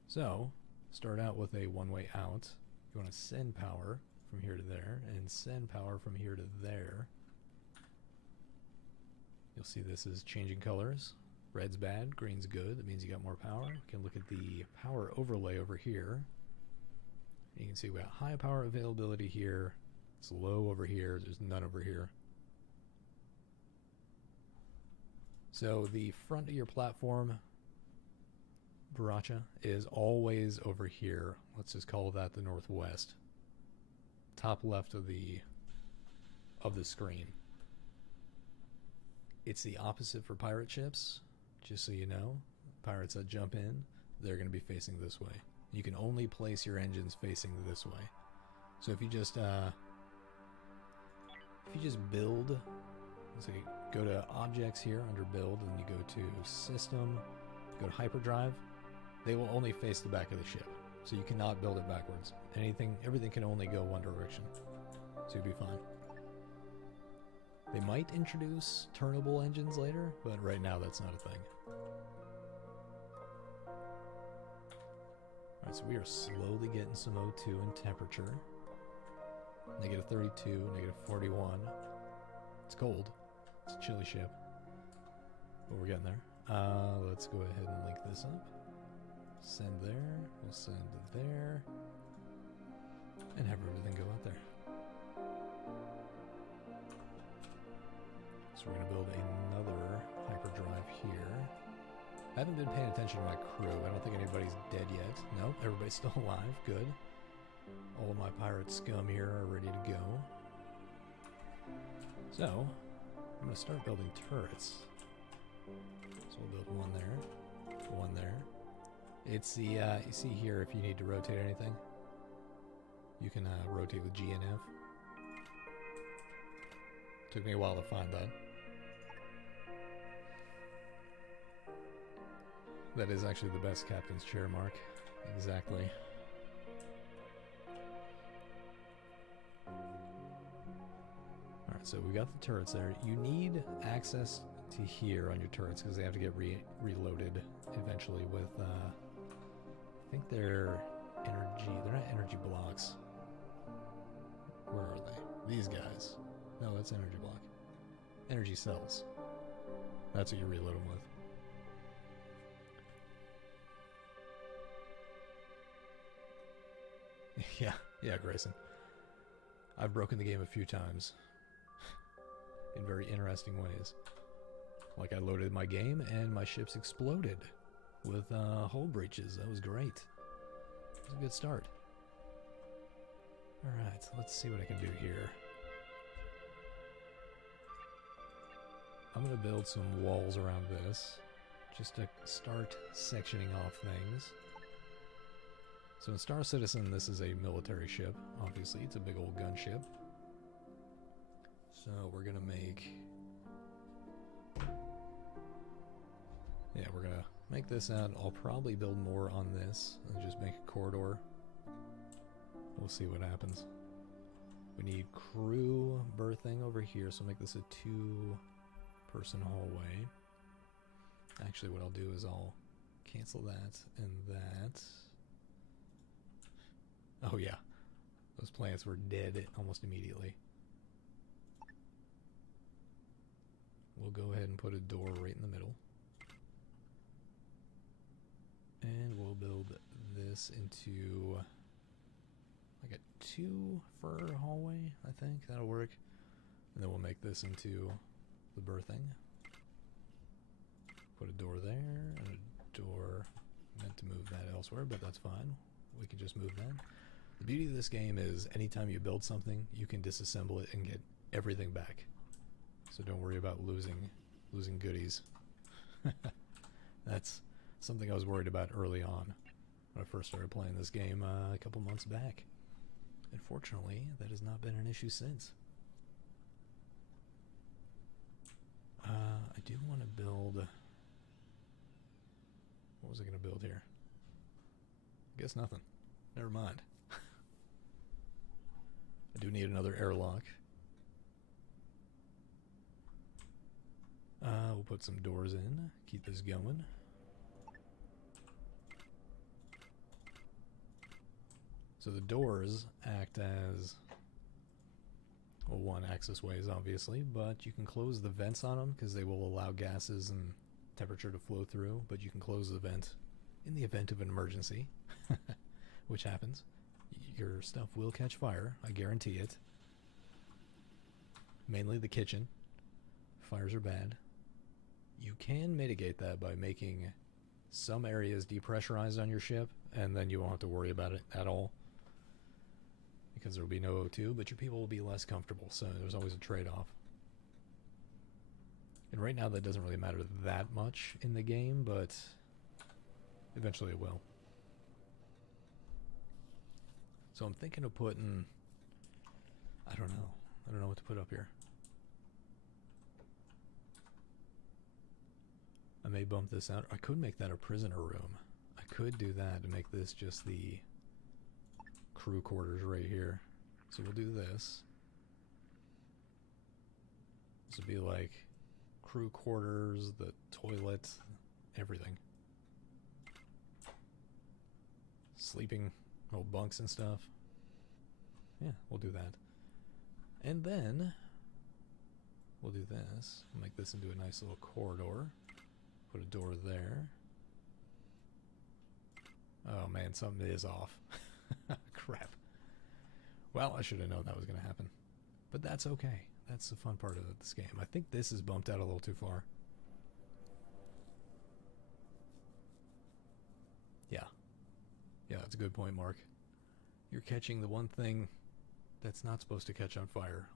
So, start out with a one-way out. You want to send power from here to there, and send power from here to there. You'll see this is changing colors. Red's bad, green's good. That means you got more power. You can look at the power overlay over here. You can see we got high power availability here. It's low over here. There's none over here. So the front of your platform, Baracha, is always over here. Let's just call that the northwest. Top left of the screen. It's the opposite for pirate ships. Just so you know, pirates that jump in, they're going to be facing this way. You can only place your engines facing this way. So if you just build, so you go to objects here under build, and you go to system, go to hyperdrive, they will only face the back of the ship. So you cannot build it backwards. Everything can only go one direction. So you'll be fine. They might introduce turnable engines later, but right now that's not a thing. Alright, so we are slowly getting some O2 in temperature. Negative 32, negative 41. It's cold. It's a chilly ship. But we're getting there. Let's go ahead and link this up. Send there. We'll send there. And have everything go out there. So we're going to build another hyperdrive here. I haven't been paying attention to my crew. I don't think anybody's dead yet. Nope, everybody's still alive. Good. All of my pirate scum here are ready to go. So, I'm going to start building turrets. So we'll build one there, one there. It's the, you see here, if you need to rotate anything, you can rotate with G and F. Took me a while to find that. That is actually the best captain's chair, Mark. Exactly. Alright, so we got the turrets there. You need access to here on your turrets because they have to get reloaded eventually with, I think they're not energy blocks. Where are they? These guys. No, that's energy block. Energy cells. That's what you reload them with. Yeah, Grayson. I've broken the game a few times. In very interesting ways. Like I loaded my game and my ships exploded with hull breaches. That was great. It was a good start. Alright, let's see what I can do here. I'm going to build some walls around this, just to start sectioning off things. So in Star Citizen, this is a military ship, obviously. It's a big old gunship. So we're going to make... Yeah, we're going to make this out. I'll probably build more on this and just make a corridor. We'll see what happens. We need crew berthing over here, so make this a 2-person hallway. Actually, what I'll do is I'll cancel that and that. Oh yeah, those plants were dead almost immediately. We'll go ahead and put a door right in the middle. And we'll build this into like a 2-fur hallway, I think. That'll work. And then we'll make this into the berthing. Put a door there and a door. Meant to move that elsewhere, but that's fine. We can just move that. The beauty of this game is anytime you build something, you can disassemble it and get everything back. So don't worry about losing goodies. That's something I was worried about early on when I first started playing this game a couple months back. Unfortunately, that has not been an issue since. I do want to build... What was I going to build here? I guess nothing. Never mind. I do need another airlock. We'll put some doors in. Keep this going. So the doors act as, well, one, access ways, obviously, but you can close the vents on them because they will allow gases and temperature to flow through, but you can close the vent in the event of an emergency, which happens. Your stuff will catch fire, I guarantee it. Mainly the kitchen. Fires are bad. You can mitigate that by making some areas depressurized on your ship, and then you won't have to worry about it at all. Because there will be no O2, but your people will be less comfortable, so there's always a trade-off. And right now that doesn't really matter that much in the game, but eventually it will. So I'm thinking of putting... I don't know what to put up here. I may bump this out. I could make that a prisoner room. I could do that to make this just the crew quarters right here. So we'll do this. This would be like crew quarters, the toilet, everything. Sleeping, little bunks and stuff. Yeah, we'll do that. And then we'll do this. We'll make this into a nice little corridor. Put a door there. Oh man, something is off. Crap. Well, I should have known that was going to happen. But that's okay. That's the fun part of this game. I think this is bumped out a little too far. Yeah. Yeah, that's a good point, Mark. You're catching the one thing that's not supposed to catch on fire.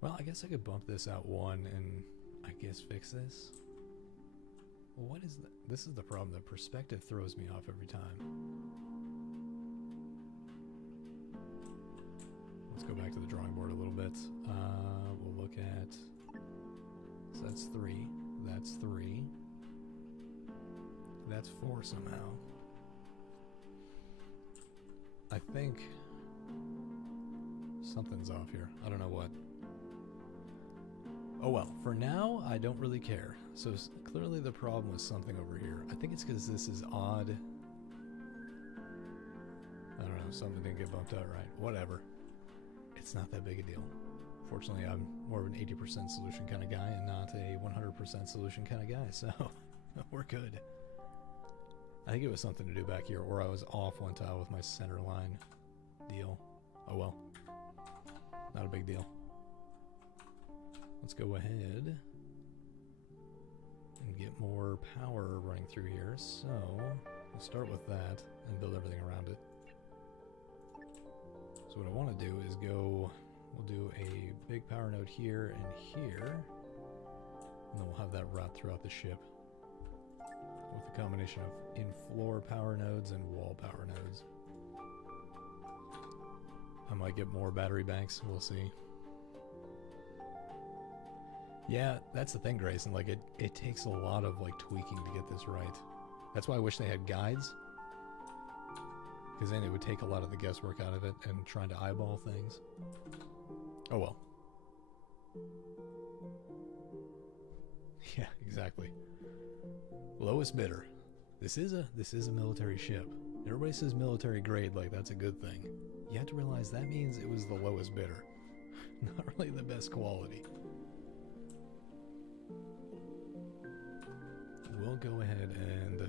Well, I guess I could bump this out one and I guess fix this. Well, what is that? This is the problem. The perspective throws me off every time. Let's go back to the drawing board a little bit. We'll look at... So that's 3. That's 3. That's 4 somehow. I think something's off here. I don't know what. Oh well, for now, I don't really care. So clearly the problem was something over here. I think it's because this is odd. I don't know, something didn't get bumped out right. Whatever. It's not that big a deal. Unfortunately, I'm more of an 80% solution kind of guy and not a 100% solution kind of guy, so we're good. I think it was something to do back here, or I was off one tile with my center line deal. Oh well. Not a big deal. Let's go ahead and get more power running through here. So, we'll start with that and build everything around it. So what I want to do is we'll do a big power node here and here, and then we'll have that route throughout the ship with a combination of in-floor power nodes and wall power nodes. I might get more battery banks, we'll see. Yeah, that's the thing, Grayson, like it takes a lot of like tweaking to get this right. That's why I wish they had guides, because then it would take a lot of the guesswork out of it and trying to eyeball things. Oh well. Yeah, exactly. Lowest bidder. This is a military ship. Everybody says military grade like that's a good thing. You have to realize that means it was the lowest bidder. Not really the best quality. We'll go ahead and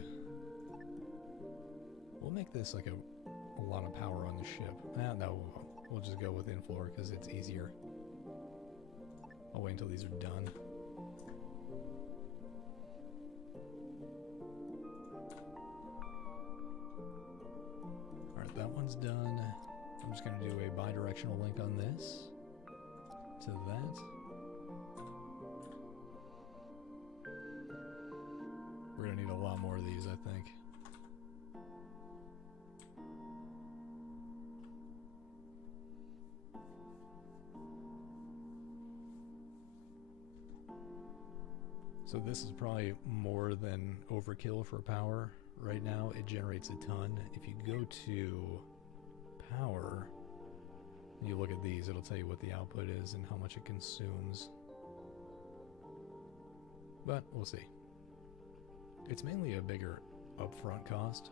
we'll make this like a lot of power on the ship. No, we'll just go with in-floor because it's easier. I'll wait until these are done. Alright, that one's done. I'm just going to do a bi-directional link on this to that. We're going to need a lot more of these, I think. So this is probably more than overkill for power. Right now it generates a ton. If you go to power, and you look at these, it'll tell you what the output is and how much it consumes. But we'll see. It's mainly a bigger upfront cost.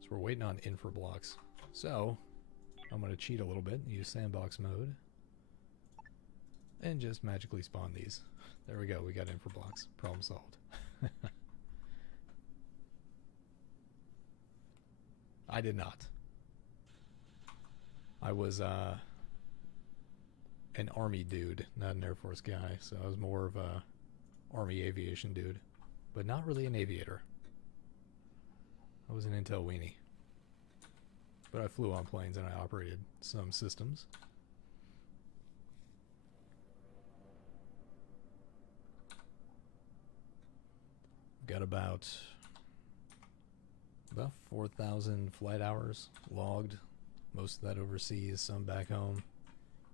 So we're waiting on infra blocks. So I'm going to cheat a little bit and use sandbox mode. And just magically spawn these. There we go, we got infra blocks. Problem solved. I did not. I was an Army dude, not an Air Force guy, so I was more of a Army aviation dude, but not really an aviator. I was an intel weenie. But I flew on planes and I operated some systems. Got about 4,000 flight hours logged. Most of that overseas, some back home.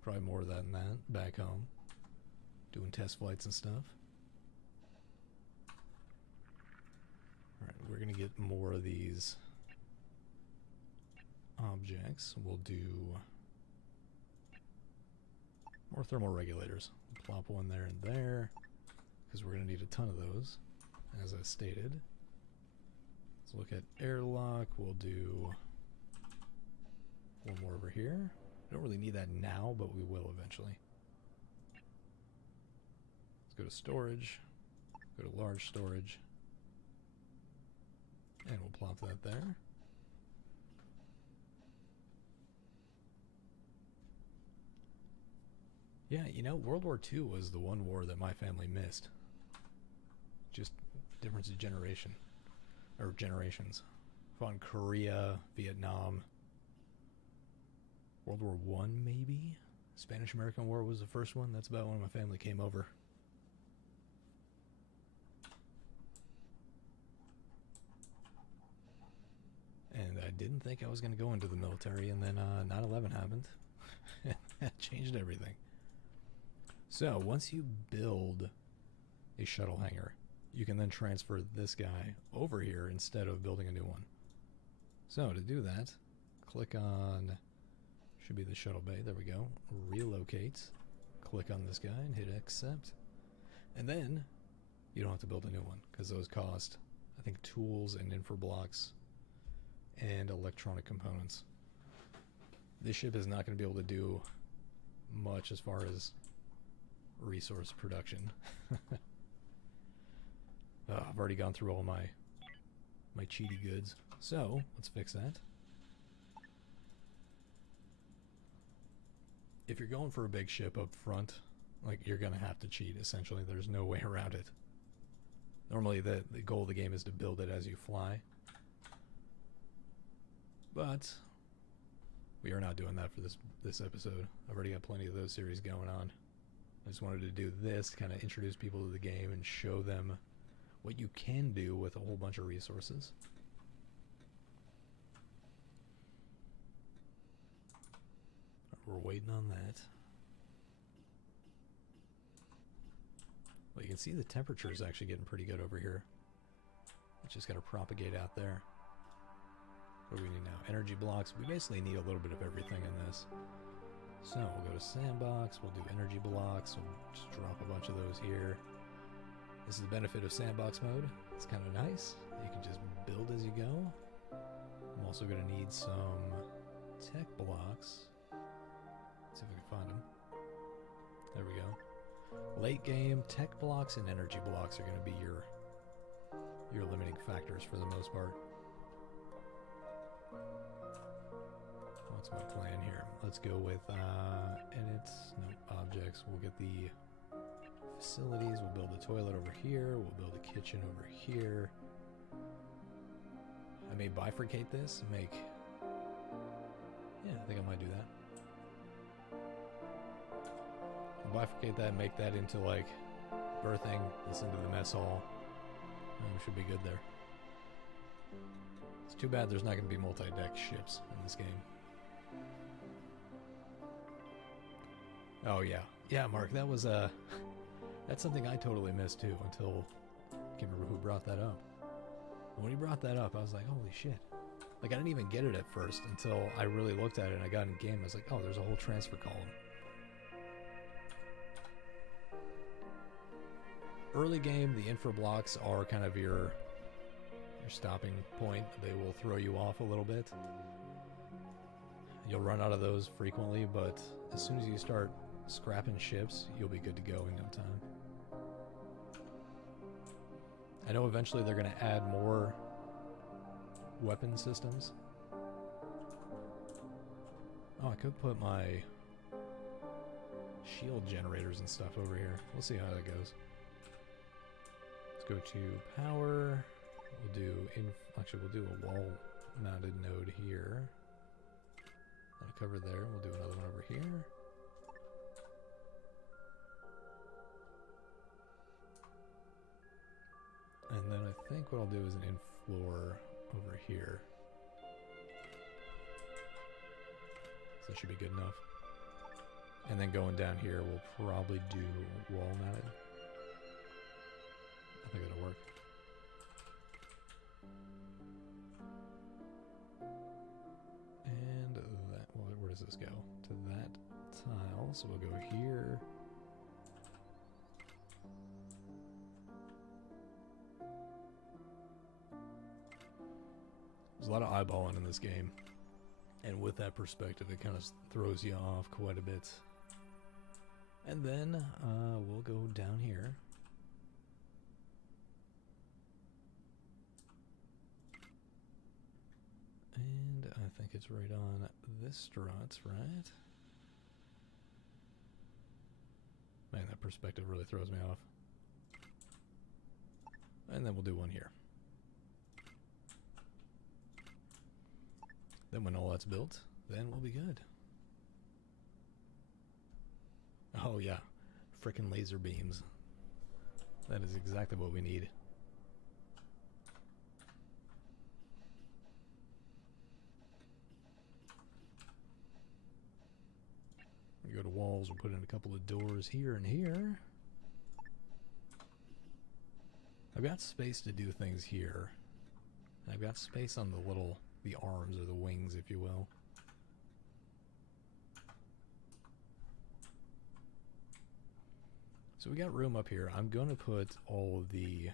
Probably more than that back home. Doing test flights and stuff. Alright, we're going to get more of these objects. We'll do more thermal regulators. We'll plop one there and there, because we're going to need a ton of those, as I stated. Let's look at airlock. We'll do one more over here. Don't really need that now, but we will eventually. Let's go to storage. Go to large storage. And we'll plop that there. Yeah, you know, World War II was the one war that my family missed. Just difference of generation. Or generations. Fought in Korea, Vietnam. World War I, maybe? Spanish-American War was the first one. That's about when my family came over. And I didn't think I was going to go into the military, and then 9/11 happened. That changed everything. So, once you build a shuttle hangar, you can then transfer this guy over here instead of building a new one. So, to do that, click on... should be the shuttle bay. There we go. Relocate. Click on this guy and hit accept. And then you don't have to build a new one, because those cost, I think, tools and infra blocks and electronic components. This ship is not going to be able to do much as far as resource production. I've already gone through all my cheaty goods. So, let's fix that. If you're going for a big ship up front, like, you're going to have to cheat, essentially. There's no way around it. Normally, the goal of the game is to build it as you fly. But we are not doing that for this episode. I've already got plenty of those series going on. I just wanted to do this to kind of introduce people to the game and show them what you can do with a whole bunch of resources. We're waiting on that. Well, you can see the temperature is actually getting pretty good over here. It's just got to propagate out there. What do we need now? Energy blocks. We basically need a little bit of everything in this. So we'll go to sandbox. We'll do energy blocks. We'll just drop a bunch of those here. This is the benefit of sandbox mode. It's kind of nice. You can just build as you go. I'm also going to need some tech blocks. Let's see if we can find them. There we go. Late game, tech blocks and energy blocks are going to be your limiting factors for the most part. What's my plan here? Let's go with edits, no objects. We'll get the facilities. We'll build a toilet over here. We'll build a kitchen over here. I may bifurcate this and make... Yeah, I think I might do that. I'll bifurcate that and make that into like berthing. This into the mess hall. And we should be good there. It's too bad there's not going to be multi-deck ships in this game. Oh yeah. Yeah, Mark, that was that's something I totally missed too until I can't remember who brought that up. When he brought that up, I was like, holy shit. Like, I didn't even get it at first until I really looked at it and I got in game. I was like, oh, there's a whole transfer column. Early game, the infra blocks are kind of your stopping point. They will throw you off a little bit. You'll run out of those frequently, but as soon as you start scrapping ships, you'll be good to go in no time. I know eventually they're going to add more weapon systems. Oh, I could put my shield generators and stuff over here. We'll see how that goes. Let's go to power. We'll do actually we'll do a wall mounted node here. That'll cover there. We'll do another one over here. And then I think what I'll do is an in-floor over here. So that should be good enough. And then going down here, we'll probably do wall mounted. I think that'll work. And that, where does this go? To that tile. So we'll go here. There's a lot of eyeballing in this game. And with that perspective, it kind of throws you off quite a bit. And then we'll go down here. And I think it's right on this strut, right? Man, that perspective really throws me off. And then we'll do one here. Then when all that's built, then we'll be good. Oh yeah, frickin' laser beams. That is exactly what we need. We go to walls, we'll put in a couple of doors here and here. I've got space to do things here. I've got space on the arms or the wings, if you will. So we got room up here. I'm going to put all of the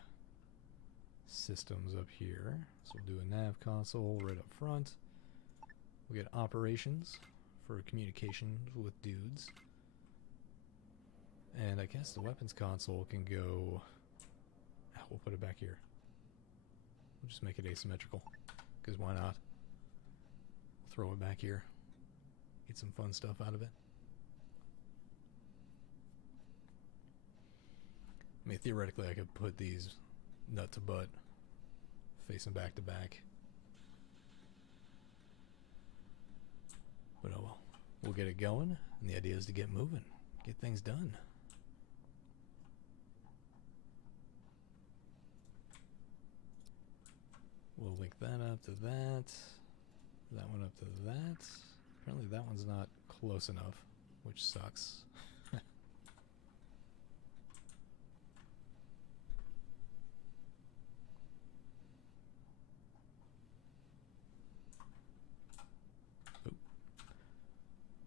systems up here. So we'll do a nav console right up front. We'll get operations for communication with dudes. And I guess the weapons console can go... we'll put it back here. We'll just make it asymmetrical, because why not? We'll throw it back here. Get some fun stuff out of it. I mean, theoretically, I could put these nut to butt, facing back to back. But oh well. We'll get it going, and the idea is to get moving, get things done. We'll link that up to that. That one up to that. Apparently that one's not close enough, which sucks.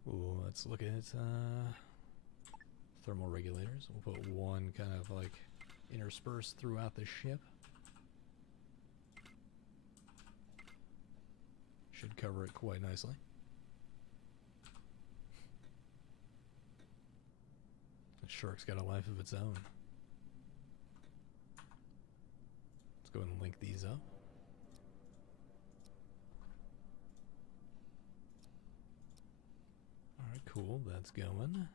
Ooh, let's look at thermal regulators. We'll put one kind of like interspersed throughout the ship. Should cover it quite nicely. The shark's got a life of its own. Let's go ahead and link these up. Alright, cool. That's going.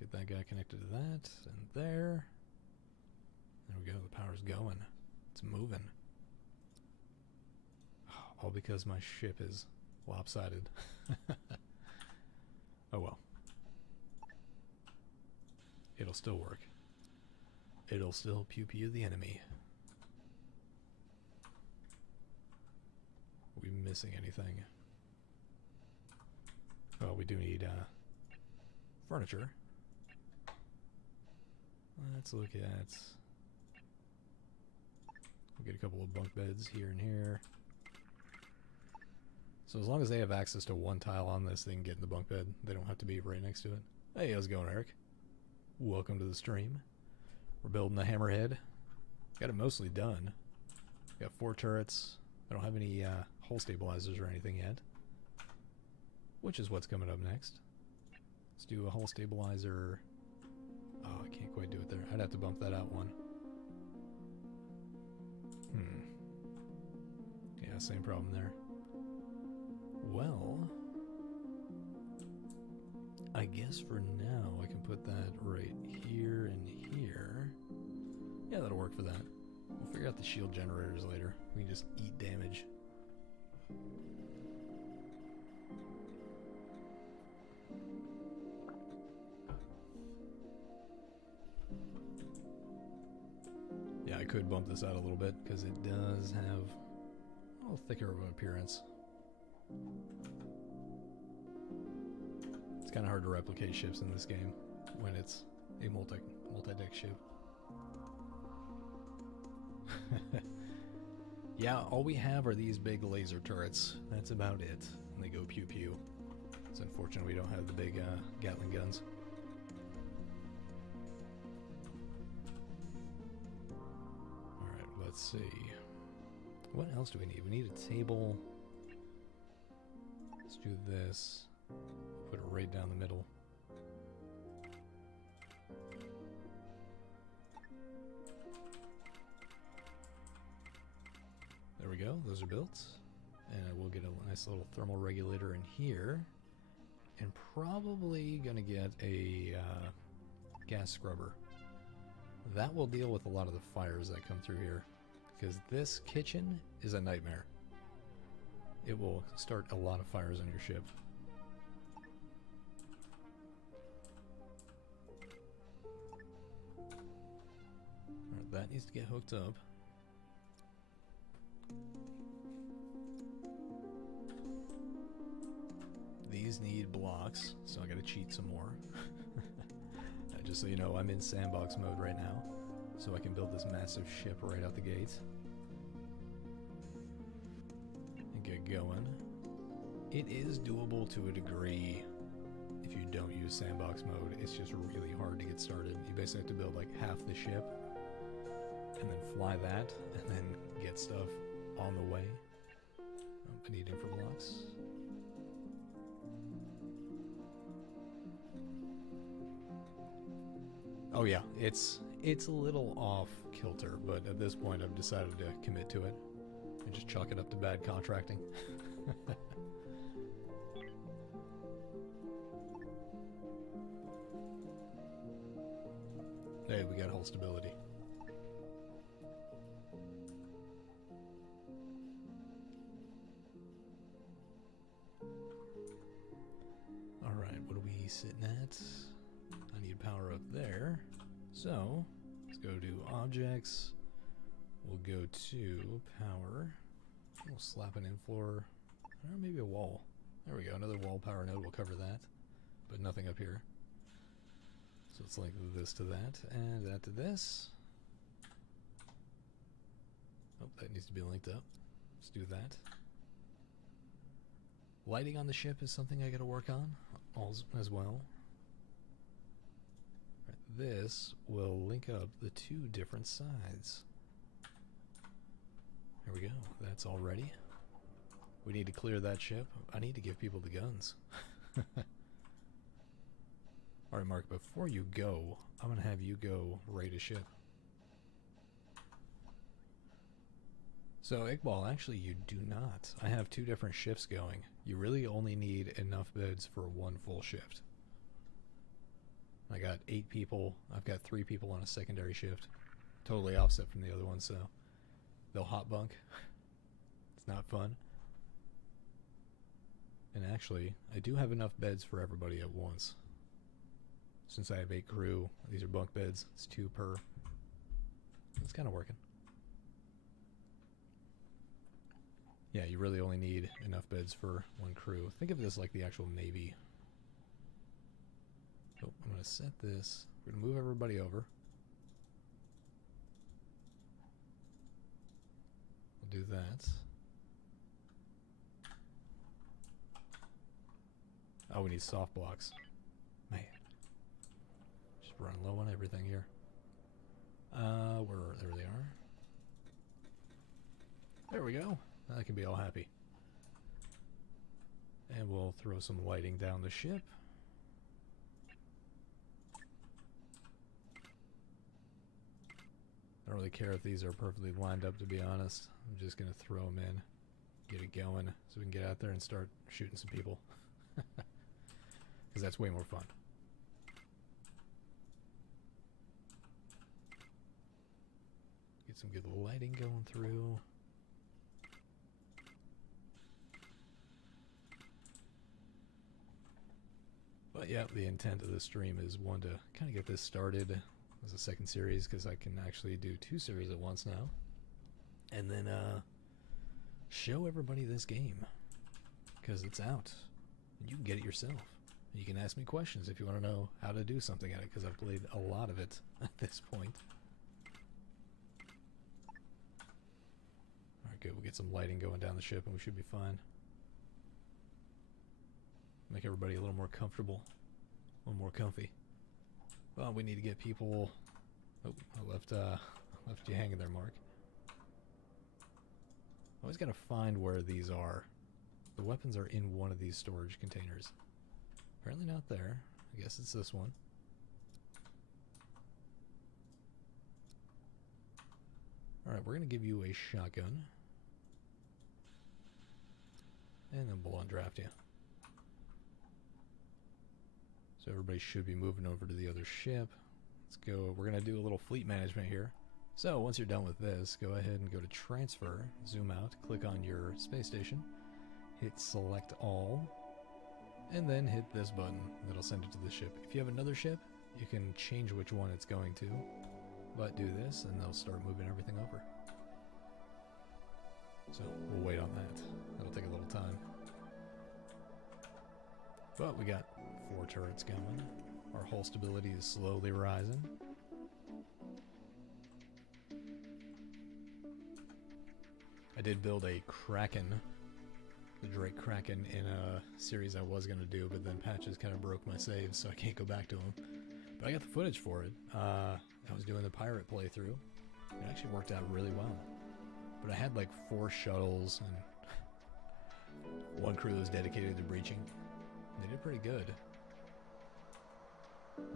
Get that guy connected to that. And there. There we go. The power's going. It's moving. All because my ship is lopsided. Oh well. It'll still work. It'll still pew-pew the enemy. Are we missing anything? Well, we do need furniture. Let's look at... We'll get a couple of bunk beds here and here. So as long as they have access to one tile on this, they can get in the bunk bed. They don't have to be right next to it. Hey, how's it going, Eric? Welcome to the stream. We're building the Hammerhead. Got it mostly done. Got 4 turrets. I don't have any hull stabilizers or anything yet, which is what's coming up next. Let's do a hull stabilizer. Oh, I can't quite do it there. I'd have to bump that out one. Yeah, same problem there. Well, I guess for now I can put that right here and here. Yeah, that'll work for that. We'll figure out the shield generators later. We can just eat damage. Yeah, I could bump this out a little bit because it does have a little thicker of an appearance. It's kind of hard to replicate ships in this game when it's a multi-deck ship. Yeah, all we have are these big laser turrets. That's about it. And they go pew-pew. It's unfortunate we don't have the big Gatling guns. Alright, let's see. What else do we need? We need a table. Let's do this. Put it right down the middle. There we go. Those are built. And we'll get a nice little thermal regulator in here. And probably going to get a gas scrubber. That will deal with a lot of the fires that come through here. Because this kitchen is a nightmare. It will start a lot of fires on your ship. Alright, that needs to get hooked up. These need blocks, so I gotta cheat some more. Just so you know, I'm in sandbox mode right now, so I can build this massive ship right out the gate. And get going. It is doable to a degree if you don't use sandbox mode. It's just really hard to get started. You basically have to build like half the ship, and then fly that, and then get stuff on the way. I need infra blocks. Oh yeah, it's a little off kilter, but at this point I've decided to commit to it and just chalk it up to bad contracting. Hey, we got hull stability. Alright, what are we sitting at? I need power up there. So, let's go to objects. We'll go to power. We'll slap an in-floor, or maybe a wall. There we go, another wall power node will cover that, but nothing up here. So let's link this to that, and that to this. Oh, that needs to be linked up. Let's do that. Lighting on the ship is something I gotta work on as well. Right, this will link up the two different sides. There we go, that's all ready. We need to clear that ship. I need to give people the guns. Alright, Mark, before you go, I'm going to have you go raid a ship. So, Iqbal, actually you do not. I have two different shifts going. You really only need enough beds for one full shift. I got 8 people. I've got 3 people on a secondary shift. Totally offset from the other one, so they'll hot bunk. It's not fun. And actually, I do have enough beds for everybody at once. Since I have 8 crew, these are bunk beds. It's 2 per. It's kind of working. Yeah, you really only need enough beds for one crew. Think of this like the actual Navy. So I'm going to set this. We're going to move everybody over. We'll do that. Oh, we need soft blocks. Man. Just run low on everything here. There they are. There we go. I can be all happy. And we'll throw some lighting down the ship. I don't really care if these are perfectly lined up, to be honest. I'm just going to throw them in, get it going, so we can get out there and start shooting some people. Because that's way more fun. Get some good lighting going through. But yeah, the intent of the stream is one to kind of get this started as a second series, because I can actually do 2 series at once now. And then show everybody this game, because it's out. And you can get it yourself. You can ask me questions if you want to know how to do something at it, because I've played a lot of it at this point. Alright, good. We'll get some lighting going down the ship and we should be fine. Make everybody a little more comfortable. A little more comfy. Well, we need to get people... Oh, I left you hanging there, Mark. Always gotta find where these are. The weapons are in one of these storage containers. Apparently not there. I guess it's this one. Alright, we're gonna give you a shotgun. And then we'll undraft you. So everybody should be moving over to the other ship. Let's go. We're going to do a little fleet management here. So once you're done with this, go ahead and go to transfer, zoom out, click on your space station, hit select all, and then hit this button. That'll send it to the ship. If you have another ship, you can change which one it's going to, but do this and they'll start moving everything over. So we'll wait on that. That'll take a little time. But we got 4 turrets going. Our hull stability is slowly rising. I did build a Kraken, the Drake Kraken, in a series I was going to do, but then patches kind of broke my saves, so I can't go back to them. But I got the footage for it. I was doing the pirate playthrough. It actually worked out really well. But I had like 4 shuttles and 1 crew that was dedicated to breaching. They did pretty good.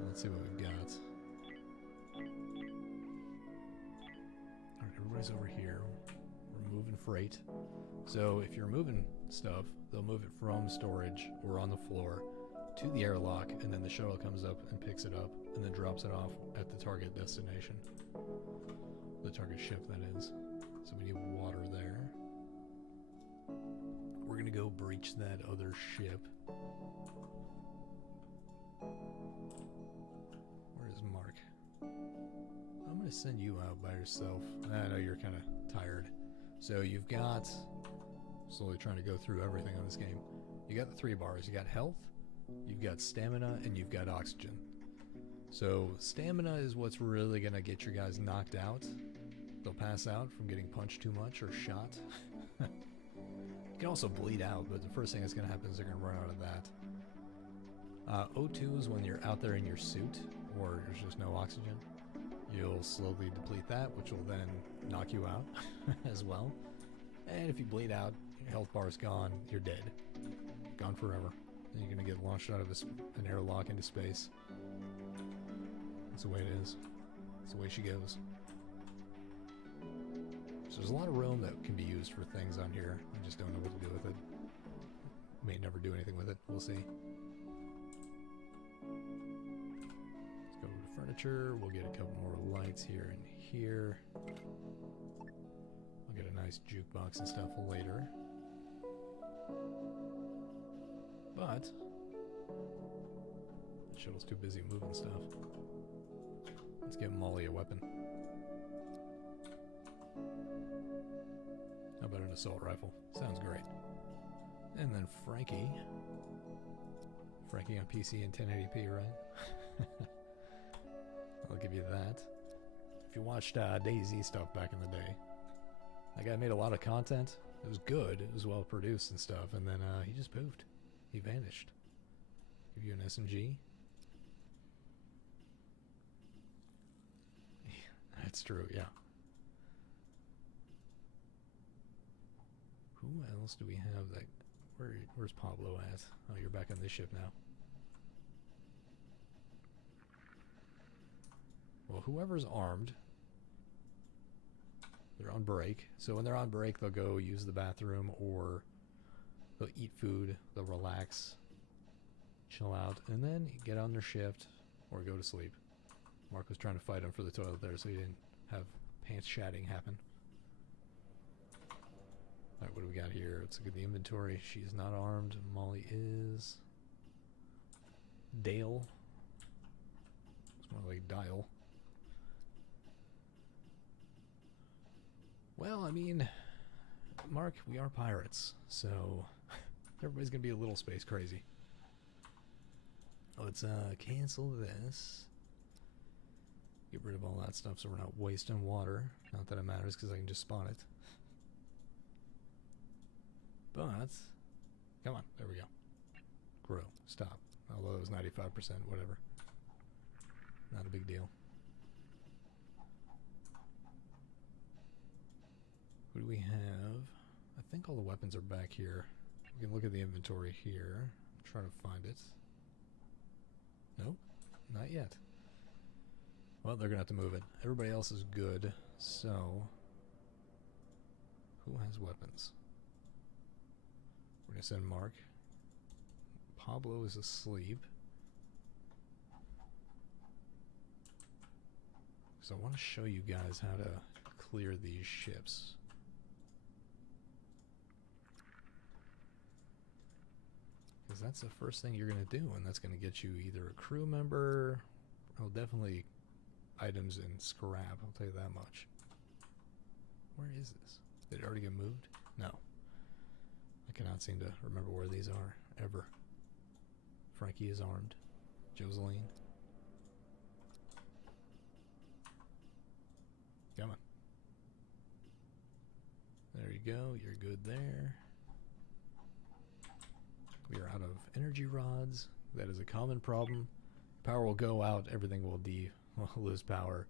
Let's see what we've got. everybody's over here. We're moving freight. So if you're moving stuff, they'll move it from storage or on the floor to the airlock, and then the shuttle comes up and picks it up and then drops it off at the target destination. The target ship, that is. So we need water there. We're gonna go breach that other ship. Where is Mark? I'm gonna send you out by yourself. I know you're kind of tired. So you've got, slowly trying to go through everything on this game. You got the 3 bars. You got health, you've got stamina, and you've got oxygen. So stamina is what's really gonna get your guys knocked out. They'll pass out from getting punched too much or shot. You can also bleed out, but the first thing that's going to happen is they're going to run out of that. O2 is when you're out there in your suit, or there's just no oxygen. You'll slowly deplete that, which will then knock you out as well. And if you bleed out, your health bar is gone, you're dead. Gone forever. And you're going to get launched out of an airlock into space. That's the way it is. That's the way she goes. So there's a lot of room that can be used for things on here. I just don't know what to do with it. May never do anything with it. We'll see. Let's go to furniture. We'll get a couple more lights here and here. I'll get a nice jukebox and stuff later. But the shuttle's too busy moving stuff. Let's give Molly a weapon. How about an assault rifle? Sounds great. And then Frankie. Frankie on PC in 1080p, right? I'll give you that. If you watched DayZ stuff back in the day, that guy made a lot of content. It was good. It was well produced and stuff. And then he just poofed. He vanished. Give you an SMG. That's true, yeah. Who else do we have that... Where's Pablo at? Oh, you're back on this ship now. Well, whoever's armed, they're on break. So when they're on break, they'll go use the bathroom, or they'll eat food, they'll relax, chill out, and then get on their shift or go to sleep. Mark was trying to fight him for the toilet there, so he didn't have pants shatting happen. Alright, what do we got here? Let's look at the inventory. She's not armed. Molly is. Dale. It's more like Dial. Well, I mean, Mark, we are pirates, so everybody's gonna be a little space crazy. Let's cancel this. Get rid of all that stuff so we're not wasting water. Not that it matters because I can just spawn it. But, come on, there we go. Grow, stop. Although it was 95%, whatever. Not a big deal. What do we have? I think all the weapons are back here. We can look at the inventory here. I'm trying to find it. Nope, not yet. Well, they're gonna have to move it. Everybody else is good, so... Who has weapons? We're gonna send Mark. Pablo is asleep. So I want to show you guys how to clear these ships. Because that's the first thing you're going to do, and that's going to get you either a crew member, or definitely items and scrap, I'll tell you that much. Where is this? Did it already get moved? No. I cannot seem to remember where these are, ever. Frankie is armed. Joseline. Come on. There you go, you're good there. We are out of energy rods. That is a common problem. Power will go out, everything will lose power.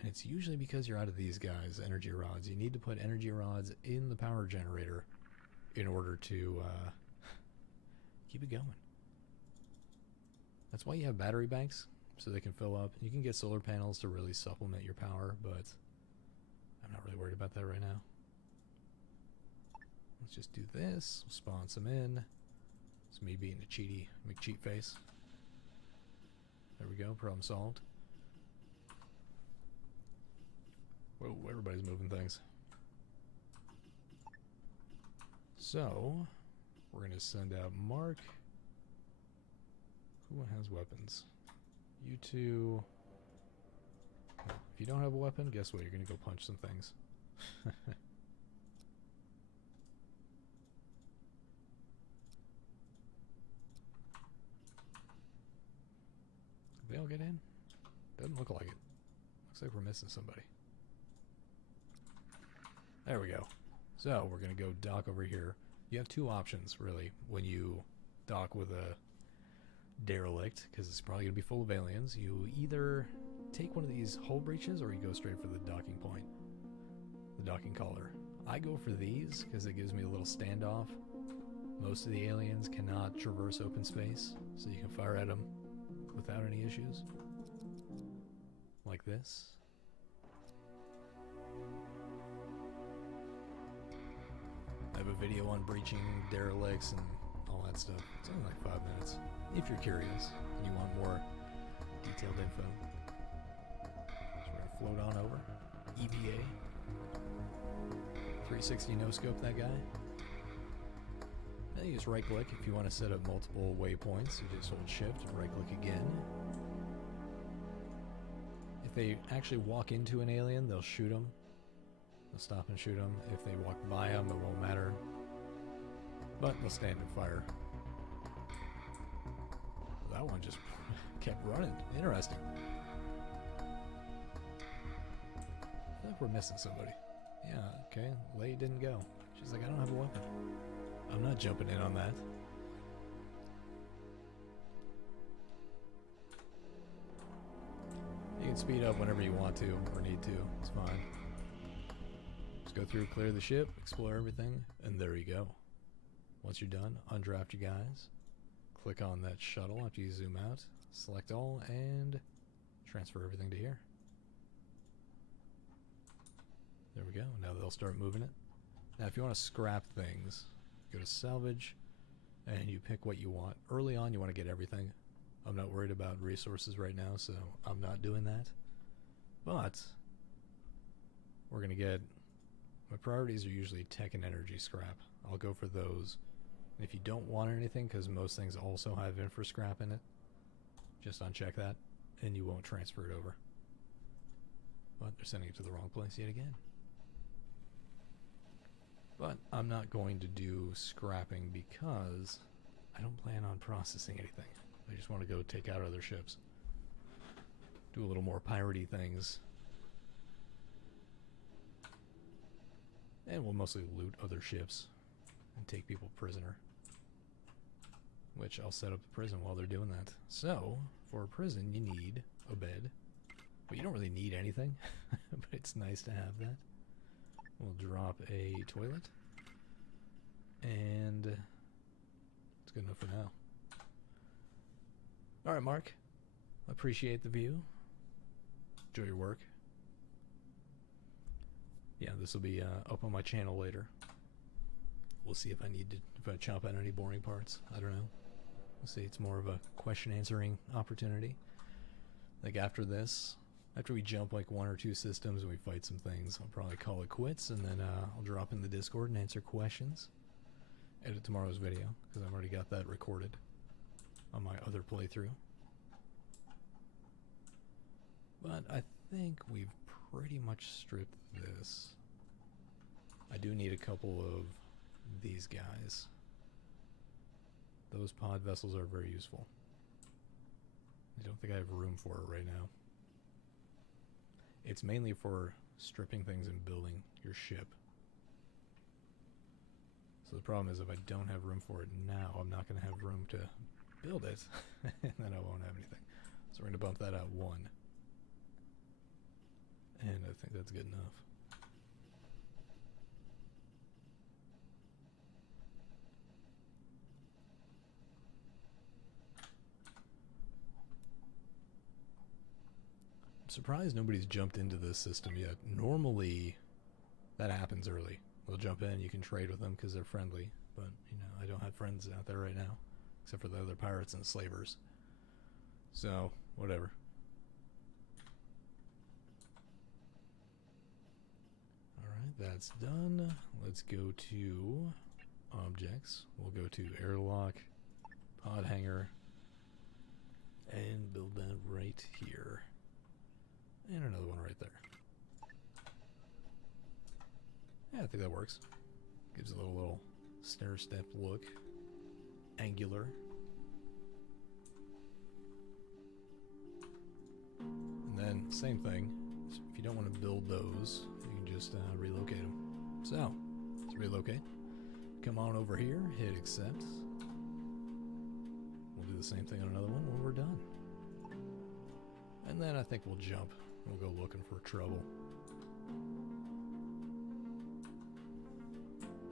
And it's usually because you're out of these guys, energy rods. You need to put energy rods in the power generator in order to keep it going. That's why you have battery banks, so they can fill up. You can get solar panels to really supplement your power, but Not really worried about that right now. Let's just do this. We'll spawn some in. It's me being a cheaty McCheat face. There we go. Problem solved. Whoa, everybody's moving things. So, we're going to send out Mark. Who has weapons? You two. If you don't have a weapon, guess what? You're going to go punch some things. Did they all get in? Doesn't look like it. Looks like we're missing somebody. There we go. So, we're going to go dock over here. You have two options, really, when you dock with a derelict, because it's probably going to be full of aliens. You either take one of these hull breaches, or you go straight for the docking point, the docking collar. I go for these, because it gives me a little standoff. Most of the aliens cannot traverse open space, so you can fire at them without any issues. Like this. I have a video on breaching derelicts and all that stuff. It's only like 5 minutes. If you're curious and you want more detailed info. So we're gonna float on over. EVA. 360 no scope that guy. Then you just right click if you want to set up multiple waypoints. You just hold shift and right click again. If they actually walk into an alien, they'll shoot them. They'll stop and shoot them. If they walk by them, it won't matter. But they'll stand and fire. That one just kept running. Interesting. I feel like we're missing somebody. Yeah, okay. Leigh didn't go. She's like, I don't have a weapon. I'm not jumping in on that. You can speed up whenever you want to or need to. It's fine. Just go through, clear the ship, explore everything, and there you go. Once you're done, undraft you guys. Click on that shuttle after you zoom out. Select all and transfer everything to here. There we go. Now they'll start moving it. Now if you want to scrap things, go to salvage and you pick what you want. Early on you want to get everything. I'm not worried about resources right now, so I'm not doing that. But we're going to get... My priorities are usually tech and energy scrap. I'll go for those. And if you don't want anything, because most things also have infra scrap in it, just uncheck that and you won't transfer it over. But they're sending it to the wrong place yet again. But I'm not going to do scrapping because I don't plan on processing anything. I just want to go take out other ships. Do a little more piratey things. And we'll mostly loot other ships and take people prisoner. Which I'll set up the prison while they're doing that. So, for a prison you need a bed. But you don't really need anything. But it's nice to have that. We'll drop a toilet. And it's good enough for now. Alright, Mark. Appreciate the view. Enjoy your work. Yeah, this will be up on my channel later. We'll see if I need to, if I chop out any boring parts. I don't know. We'll see. It's more of a question answering opportunity. Like after this, after we jump like 1 or 2 systems and we fight some things, I'll probably call it quits and then I'll drop in the Discord and answer questions. Edit tomorrow's video because I've already got that recorded on my other playthrough. But I think we've pretty much stripped this. I do need a couple of these guys. Those pod vessels are very useful. I don't think I have room for it right now. It's mainly for stripping things and building your ship. So the problem is if I don't have room for it now, I'm not going to have room to build it. And then I won't have anything. So we're going to bump that out 1. And I think that's good enough. I'm surprised nobody's jumped into this system yet. Normally, That happens early. They'll jump in, you can trade with them because they're friendly. But, you know, I don't have friends out there right now. Except for the other pirates and slavers. So, whatever. Alright, that's done. Let's go to objects. We'll go to airlock, pod hanger, and build that right here. And another one right there. Yeah, I think that works. Gives a little stair step look. Angular. And then, same thing. If you don't want to build those, you can just relocate them. So, let's relocate. Come on over here, hit accept. We'll do the same thing on another one when we're done. And then I think we'll jump. We'll go looking for trouble.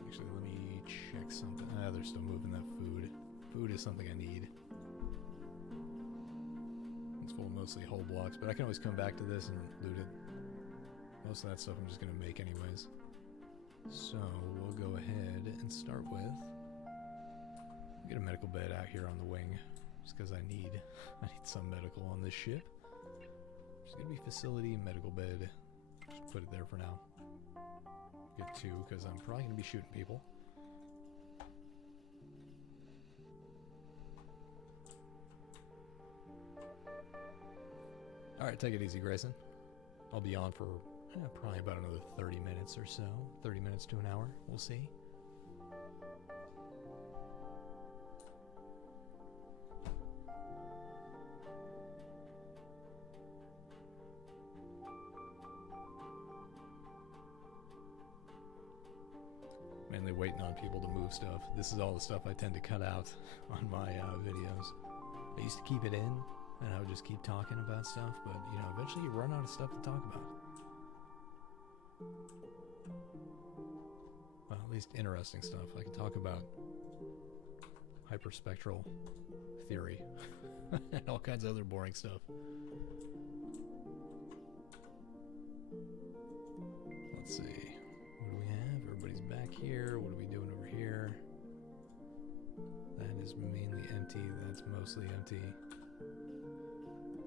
Actually, let me check something. Ah, they're still moving that food. Food is something I need. It's full of mostly whole blocks, but I can always come back to this and loot it. Most of that stuff I'm just going to make anyways. So, we'll go ahead and start with... get a medical bed out here on the wing. Just because I need some medical on this ship. There's going to be facility, medical bed. Just put it there for now. Get 2, because I'm probably going to be shooting people. Alright, take it easy, Grayson. I'll be on for probably about another 30 minutes or so. 30 minutes to an hour. We'll see. Mainly waiting on people to move stuff. This is all the stuff I tend to cut out on my videos. I used to keep it in, and I would just keep talking about stuff, but, you know, eventually you run out of stuff to talk about. Well, at least interesting stuff. I can talk about hyperspectral theory and all kinds of other boring stuff. Let's see. What do we have? Everybody's back here. What are we doing over here? That is mainly empty. That's mostly empty.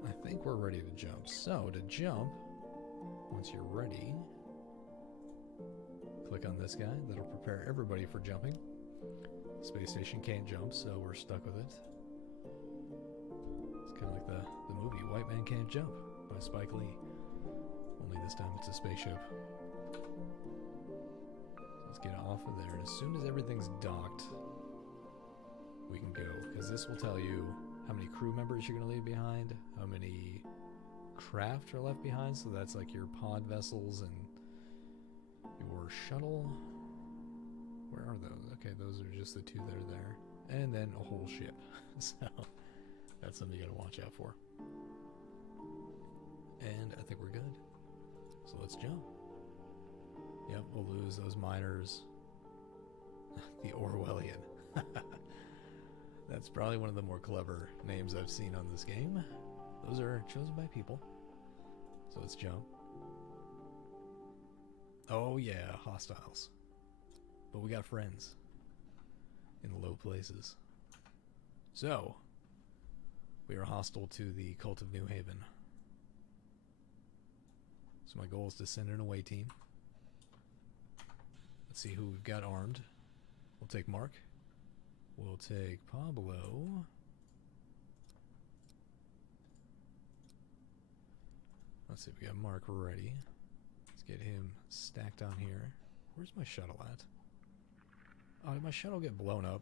I think we're ready to jump. So, to jump, once you're ready, click on this guy. That'll prepare everybody for jumping. Space station can't jump, so we're stuck with it. It's kind of like the movie White Man Can't Jump by Spike Lee. Only this time it's a spaceship. So let's get off of there. And as soon as everything's docked, we can go. Because this will tell you how many crew members you're going to leave behind, how many craft are left behind, so that's like your pod vessels and your shuttle. Where are those? Okay, those are just the 2 that are there. And then a whole ship. So, that's something you got to watch out for. And I think we're good. So let's jump. Yep, we'll lose those miners. The Orwellian. That's probably one of the more clever names I've seen on this game. Those are chosen by people. So let's jump. Oh yeah, hostiles. But we got friends in low places. So, we are hostile to the Cult of New Haven. So my goal is to send an away team. Let's see who we've got armed. We'll take Mark. We'll take Pablo. Let's see, we got Mark ready. Let's get him stacked on here. Where's my shuttle at? Oh, did my shuttle get blown up?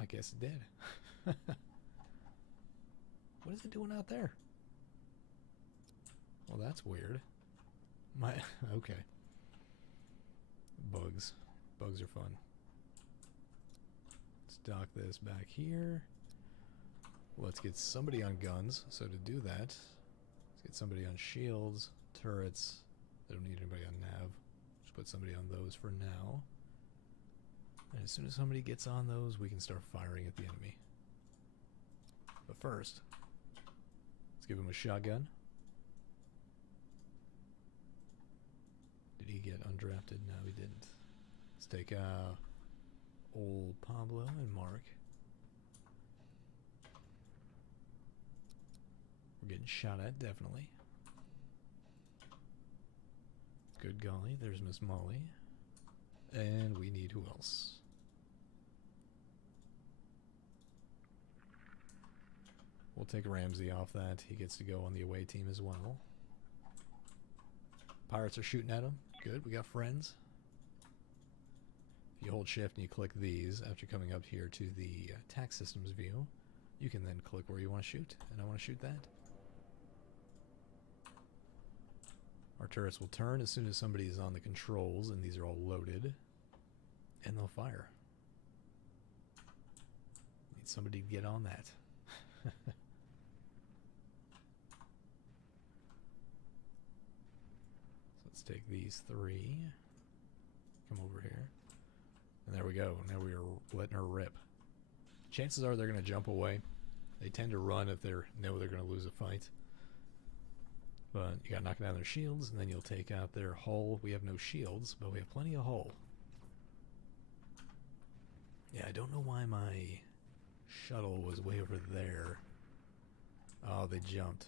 I guess it did. What is it doing out there? Well, that's weird. Okay. Bugs. Bugs are fun. Let's dock this back here. Let's get somebody on guns. So to do that, let's get somebody on shields, turrets. They don't need anybody on nav. Just put somebody on those for now. And as soon as somebody gets on those, we can start firing at the enemy. But first, let's give him a shotgun. Did he get undrafted? No, he didn't. Let's take old Pablo and Mark. We're getting shot at, definitely. Good golly, there's Miss Molly. And we need who else? We'll take Ramsey off that. He gets to go on the away team as well. Pirates are shooting at him. Good, we got friends. If you hold shift and you click these after coming up here to the attack systems view, you can then click where you want to shoot. And I want to shoot that. Our turrets will turn as soon as somebody is on the controls, and these are all loaded. And they'll fire. Need somebody to get on that. Let's take these three. Come over here. And there we go. Now we are letting her rip. Chances are they're going to jump away. They tend to run if they know they're going to lose a fight. But you got to knock down their shields, and then you'll take out their hull. We have no shields, but we have plenty of hull. Yeah, I don't know why my shuttle was way over there. Oh, they jumped.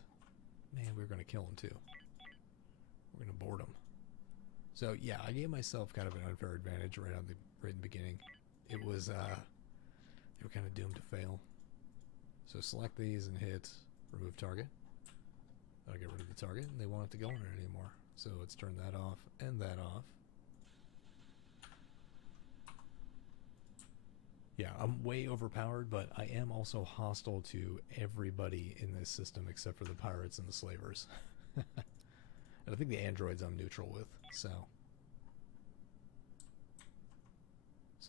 Man, we were going to kill them too. We're going to board them. So yeah, I gave myself kind of an unfair advantage right in the beginning. It was they were kind of doomed to fail. So select these and hit remove target. That'll get rid of the target, and they won't have to go on it anymore. So let's turn that off and that off. Yeah, I'm way overpowered, but I am also hostile to everybody in this system except for the pirates and the slavers. And I think the androids I'm neutral with, so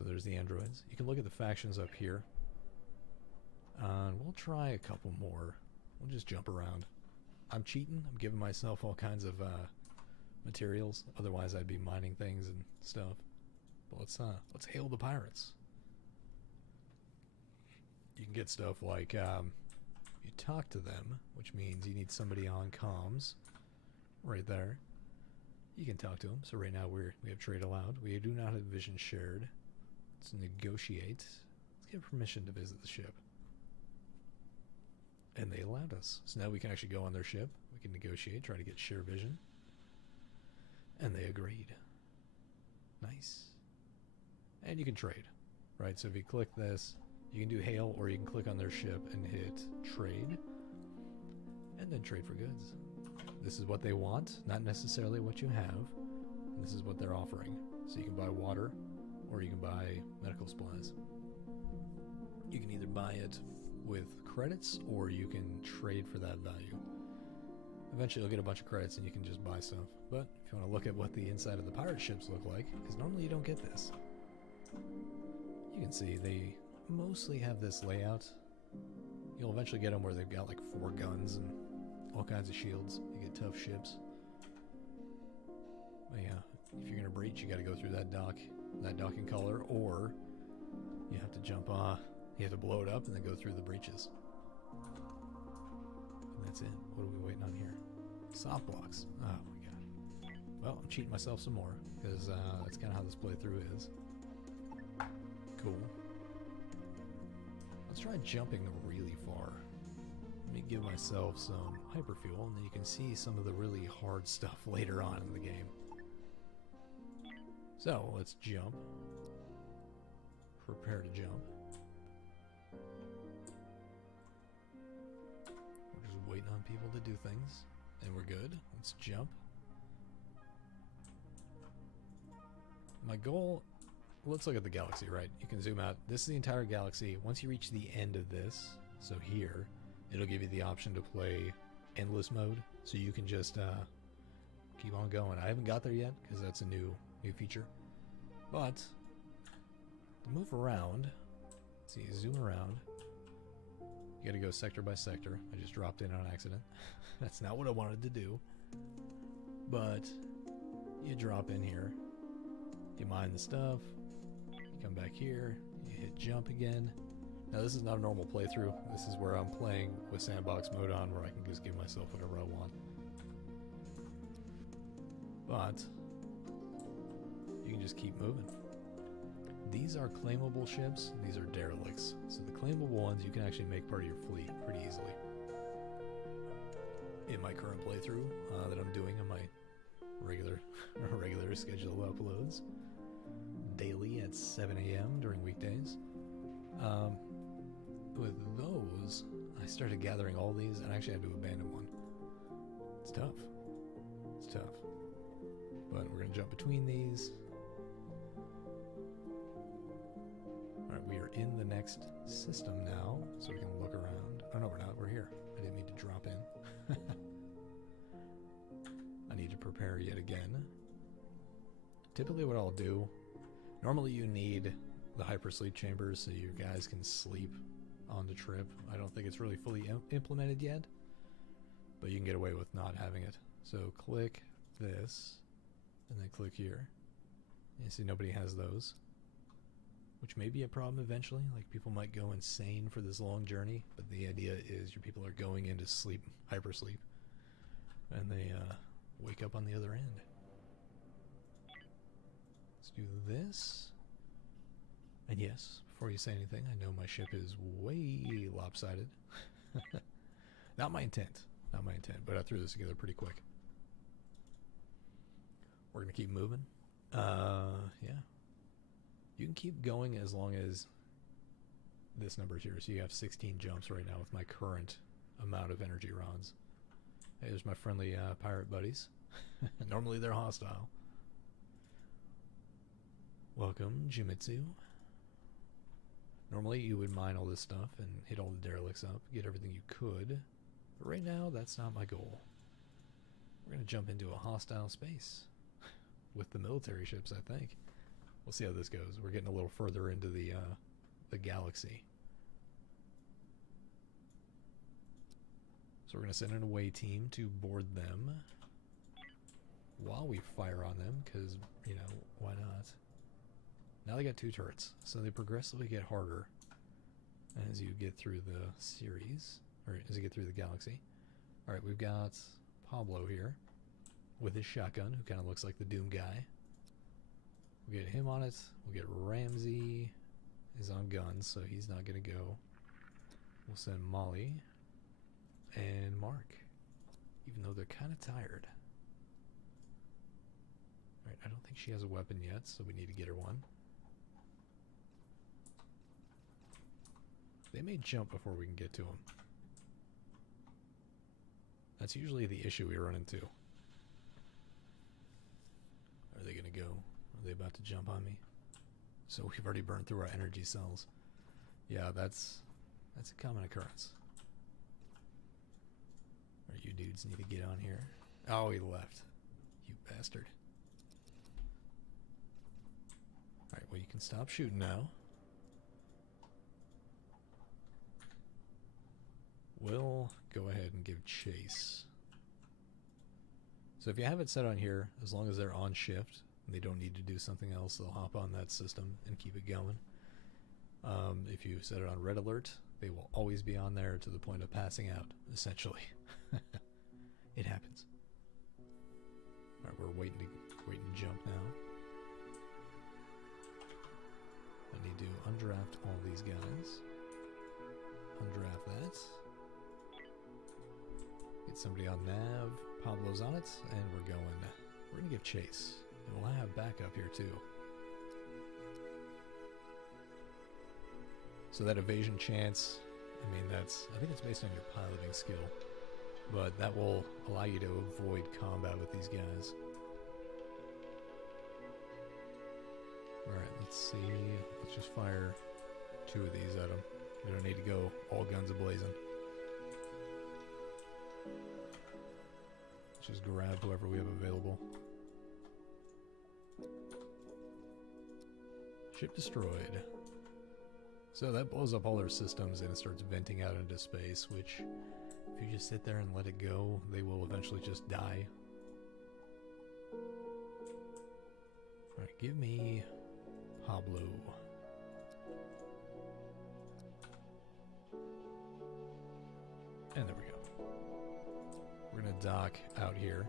there's the androids. You can look at the factions up here. And we'll try a couple more. We'll just jump around. I'm cheating. I'm giving myself all kinds of materials. Otherwise, I'd be mining things and stuff. But let's hail the pirates. You can get stuff like you talk to them, which means you need somebody on comms. Right there. You can talk to them. So right now we have trade allowed. We do not have vision shared. Let's negotiate. Let's get permission to visit the ship. And they allowed us. So now we can actually go on their ship. We can negotiate, try to get share vision. And they agreed. Nice. And you can trade. Right, so if you click this, you can do hail, or you can click on their ship and hit trade. And then trade for goods. This is what they want, not necessarily what you have. This is what they're offering. So you can buy water, or you can buy medical supplies. You can either buy it with credits, or you can trade for that value. Eventually you'll get a bunch of credits and you can just buy stuff. But if you want to look at what the inside of the pirate ships look like, because normally you don't get this. You can see they mostly have this layout. You'll eventually get them where they've got like 4 guns and all kinds of shields. You get tough ships. But yeah, if you're going to breach, you got to go through that docking collar, or you have to jump you have to blow it up and then go through the breaches. And that's it. What are we waiting on here? Soft blocks. Oh my god. Well, I'm cheating myself some more, because that's kind of how this playthrough is. Cool. Let's try jumping really far. Let me give myself some hyperfuel, and then you can see some of the really hard stuff later on in the game. So, let's jump. Prepare to jump. We're just waiting on people to do things, and we're good. Let's jump. My goal... Let's look at the galaxy, right? You can zoom out. This is the entire galaxy. Once you reach the end of this, so here, it'll give you the option to play endless mode, so you can just keep on going. I haven't got there yet, because that's a new feature. But, to move around, let's see, zoom around. You gotta go sector by sector. I just dropped in on accident. That's not what I wanted to do. But, you drop in here. You mine the stuff. You come back here. You hit jump again. Now this is not a normal playthrough. This is where I'm playing with sandbox mode on, where I can just give myself whatever I want. But you can just keep moving. These are claimable ships. These are derelicts. So the claimable ones you can actually make part of your fleet pretty easily. In my current playthrough that I'm doing on my regular schedule uploads daily at 7 a.m. during weekdays. With those, I started gathering all these and I actually had to abandon one. It's tough. It's tough. But we're going to jump between these. Alright, we are in the next system now, so we can look around. Oh no, we're not. We're here. I didn't mean to drop in. I need to prepare yet again. Typically what I'll do, normally you need the hypersleep chambers so you guys can sleep on the trip. I don't think it's really fully implemented yet, but you can get away with not having it. So click this, and then click here. You see nobody has those, which may be a problem eventually. Like, people might go insane for this long journey, but the idea is your people are going into sleep, hypersleep, and they wake up on the other end. Let's do this. And yes, before you say anything, I know my ship is way lopsided. Not my intent. Not my intent, but I threw this together pretty quick. We're going to keep moving. Yeah. You can keep going as long as this number's here. So you have 16 jumps right now with my current amount of energy rods. Hey, there's my friendly pirate buddies. Normally they're hostile. Welcome, Jimitsu. Normally you would mine all this stuff and hit all the derelicts up, get everything you could. But right now, that's not my goal. We're going to jump into a hostile space. With the military ships, I think. We'll see how this goes. We're getting a little further into the galaxy. So we're going to send an away team to board them while we fire on them, because, you know, why not? Now they got 2 turrets, so they progressively get harder as you get through the series, or as you get through the galaxy. Alright, we've got Pablo here with his shotgun, who kind of looks like the Doom guy. We'll get him on it. We'll get Ramsey is on guns, so he's not going to go. We'll send Molly and Mark, even though they're kind of tired. Alright, I don't think she has a weapon yet, so we need to get her one. They may jump before we can get to them. That's usually the issue we run into. Are they going to go? Are they about to jump on me? So we've already burned through our energy cells. Yeah, that's a common occurrence. Alright, you dudes need to get on here. Oh, he left. You bastard. Alright, well, you can stop shooting now. We'll go ahead and give chase. So if you have it set on here, as long as they're on shift, and they don't need to do something else, they'll hop on that system and keep it going. If you set it on red alert, they will always be on there to the point of passing out, essentially. It happens. Alright, we're waiting to jump now. I need to undraft all these guys. Undraft that. Get somebody on nav. Pablo's on it, and we're gonna give chase. And we'll have backup here too. So that evasion chance, I mean, I think it's based on your piloting skill, but that will allow you to avoid combat with these guys. Alright, let's see. Let's just fire 2 of these at them. We don't need to go all guns a-blazing. Let's just grab whoever we have available. Ship destroyed. So that blows up all their systems and it starts venting out into space, which, if you just sit there and let it go, they will eventually just die. Alright, give me Pablo. And there we go. We're going to dock out here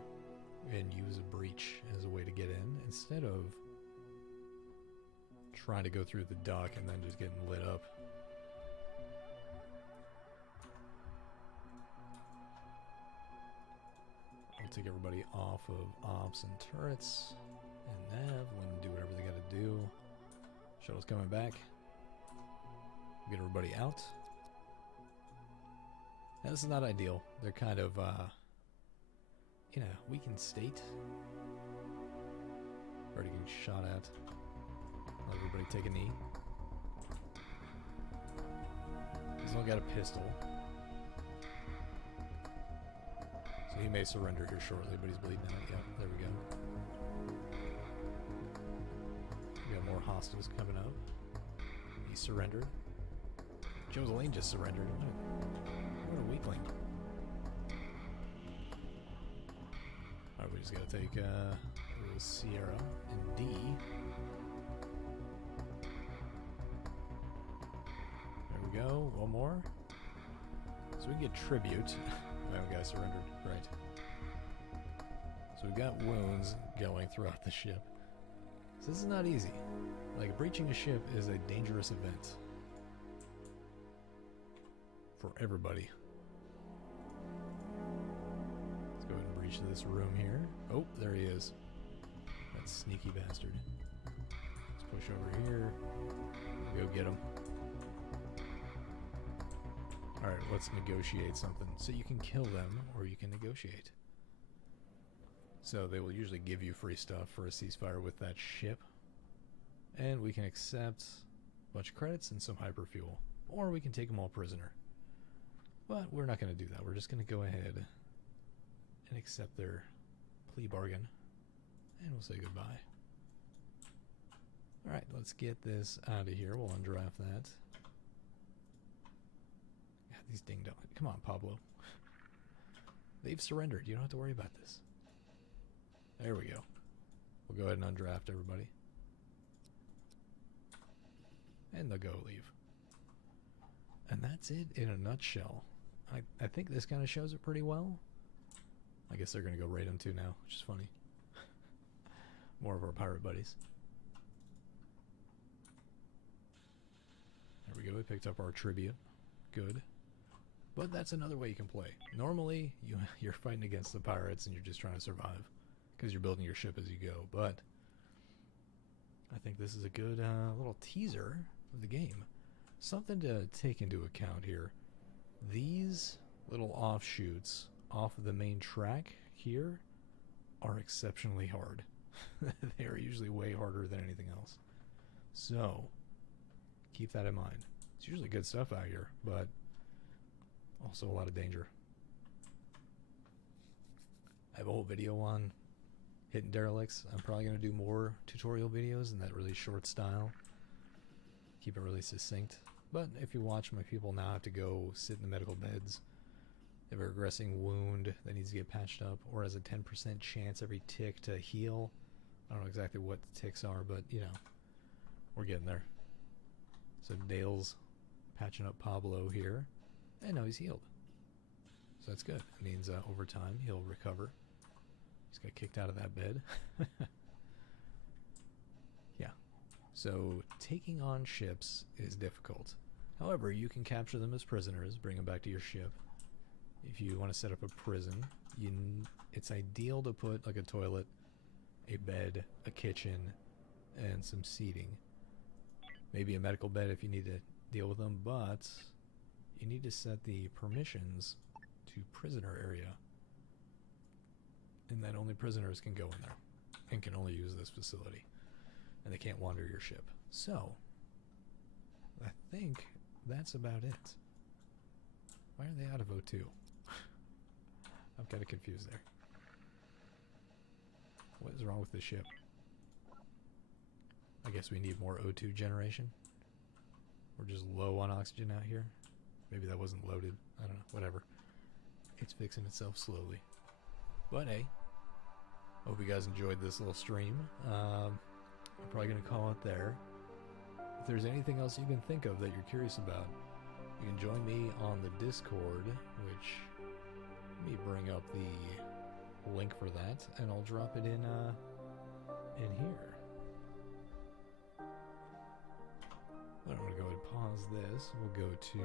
and use a breach as a way to get in instead of trying to go through the dock and then just getting lit up. I'll take everybody off of ops and turrets and nav. Let them do whatever they gotta do. Shuttle's coming back. Get everybody out. Now, this is not ideal. They're kind of in a weakened state. Already getting shot at. Let everybody take a knee. He's only got a pistol. So he may surrender here shortly, but he's bleeding out. Yeah, there we go. We got more hostiles coming up. He surrendered. Joseline just surrendered. What a weakling. Alright, we just gotta take a little Sierra and D. There we go. One more. So we can get tribute. Oh, the guy surrendered. Right. So we've got wounds going throughout the ship. So this is not easy. Like, breaching a ship is a dangerous event. For everybody. Let's go ahead and breach this room here. Oh, there he is. That sneaky bastard. Let's push over here. Go get him. Alright, let's negotiate something. So you can kill them, or you can negotiate. So they will usually give you free stuff for a ceasefire with that ship. And we can accept a bunch of credits and some hyperfuel. Or we can take them all prisoner. But we're not going to do that. We're just going to go ahead and accept their plea bargain. And we'll say goodbye. Alright, let's get this out of here. We'll undraft that. God, these ding-dong. Come on, Pablo. They've surrendered. You don't have to worry about this. There we go. We'll go ahead and undraft everybody. And they'll go leave. And that's it in a nutshell. I think this kind of shows it pretty well. I guess they're going to go raid them too now, which is funny. More of our pirate buddies. There we go. We picked up our tribute. Good. But that's another way you can play. Normally, you're fighting against the pirates and you're just trying to survive. Because you're building your ship as you go. But I think this is a good little teaser of the game. Something to take into account here. These little offshoots off of the main track here are exceptionally hard. They are usually way harder than anything else. So, keep that in mind. It's usually good stuff out here, but also a lot of danger. I have a whole video on hitting derelicts. I'm probably going to do more tutorial videos in that really short style. Keep it really succinct. But if you watch, my people now have to go sit in the medical beds. They have a regressing wound that needs to get patched up, or has a 10% chance every tick to heal. I don't know exactly what the ticks are, but, you know, we're getting there. So Dale's patching up Pablo here, and now he's healed. So that's good. It means over time he'll recover. He's got kicked out of that bed. Yeah. So taking on ships is difficult. However, you can capture them as prisoners, bring them back to your ship. If you want to set up a prison, it's ideal to put like a toilet, a bed, a kitchen, and some seating. Maybe a medical bed if you need to deal with them, but you need to set the permissions to prisoner area. And then only prisoners can go in there and can only use this facility. And they can't wander your ship. So, I think that's about it. Why are they out of O2? I'm kind of confused there. What is wrong with the ship? I guess we need more O2 generation. We're just low on oxygen out here. Maybe that wasn't loaded. I don't know. Whatever. It's fixing itself slowly. But hey, hope you guys enjoyed this little stream. I'm probably going to call it there. If there's anything else you can think of that you're curious about, you can join me on the Discord, which, let me bring up the link for that, and I'll drop it in here. how's this? We'll go to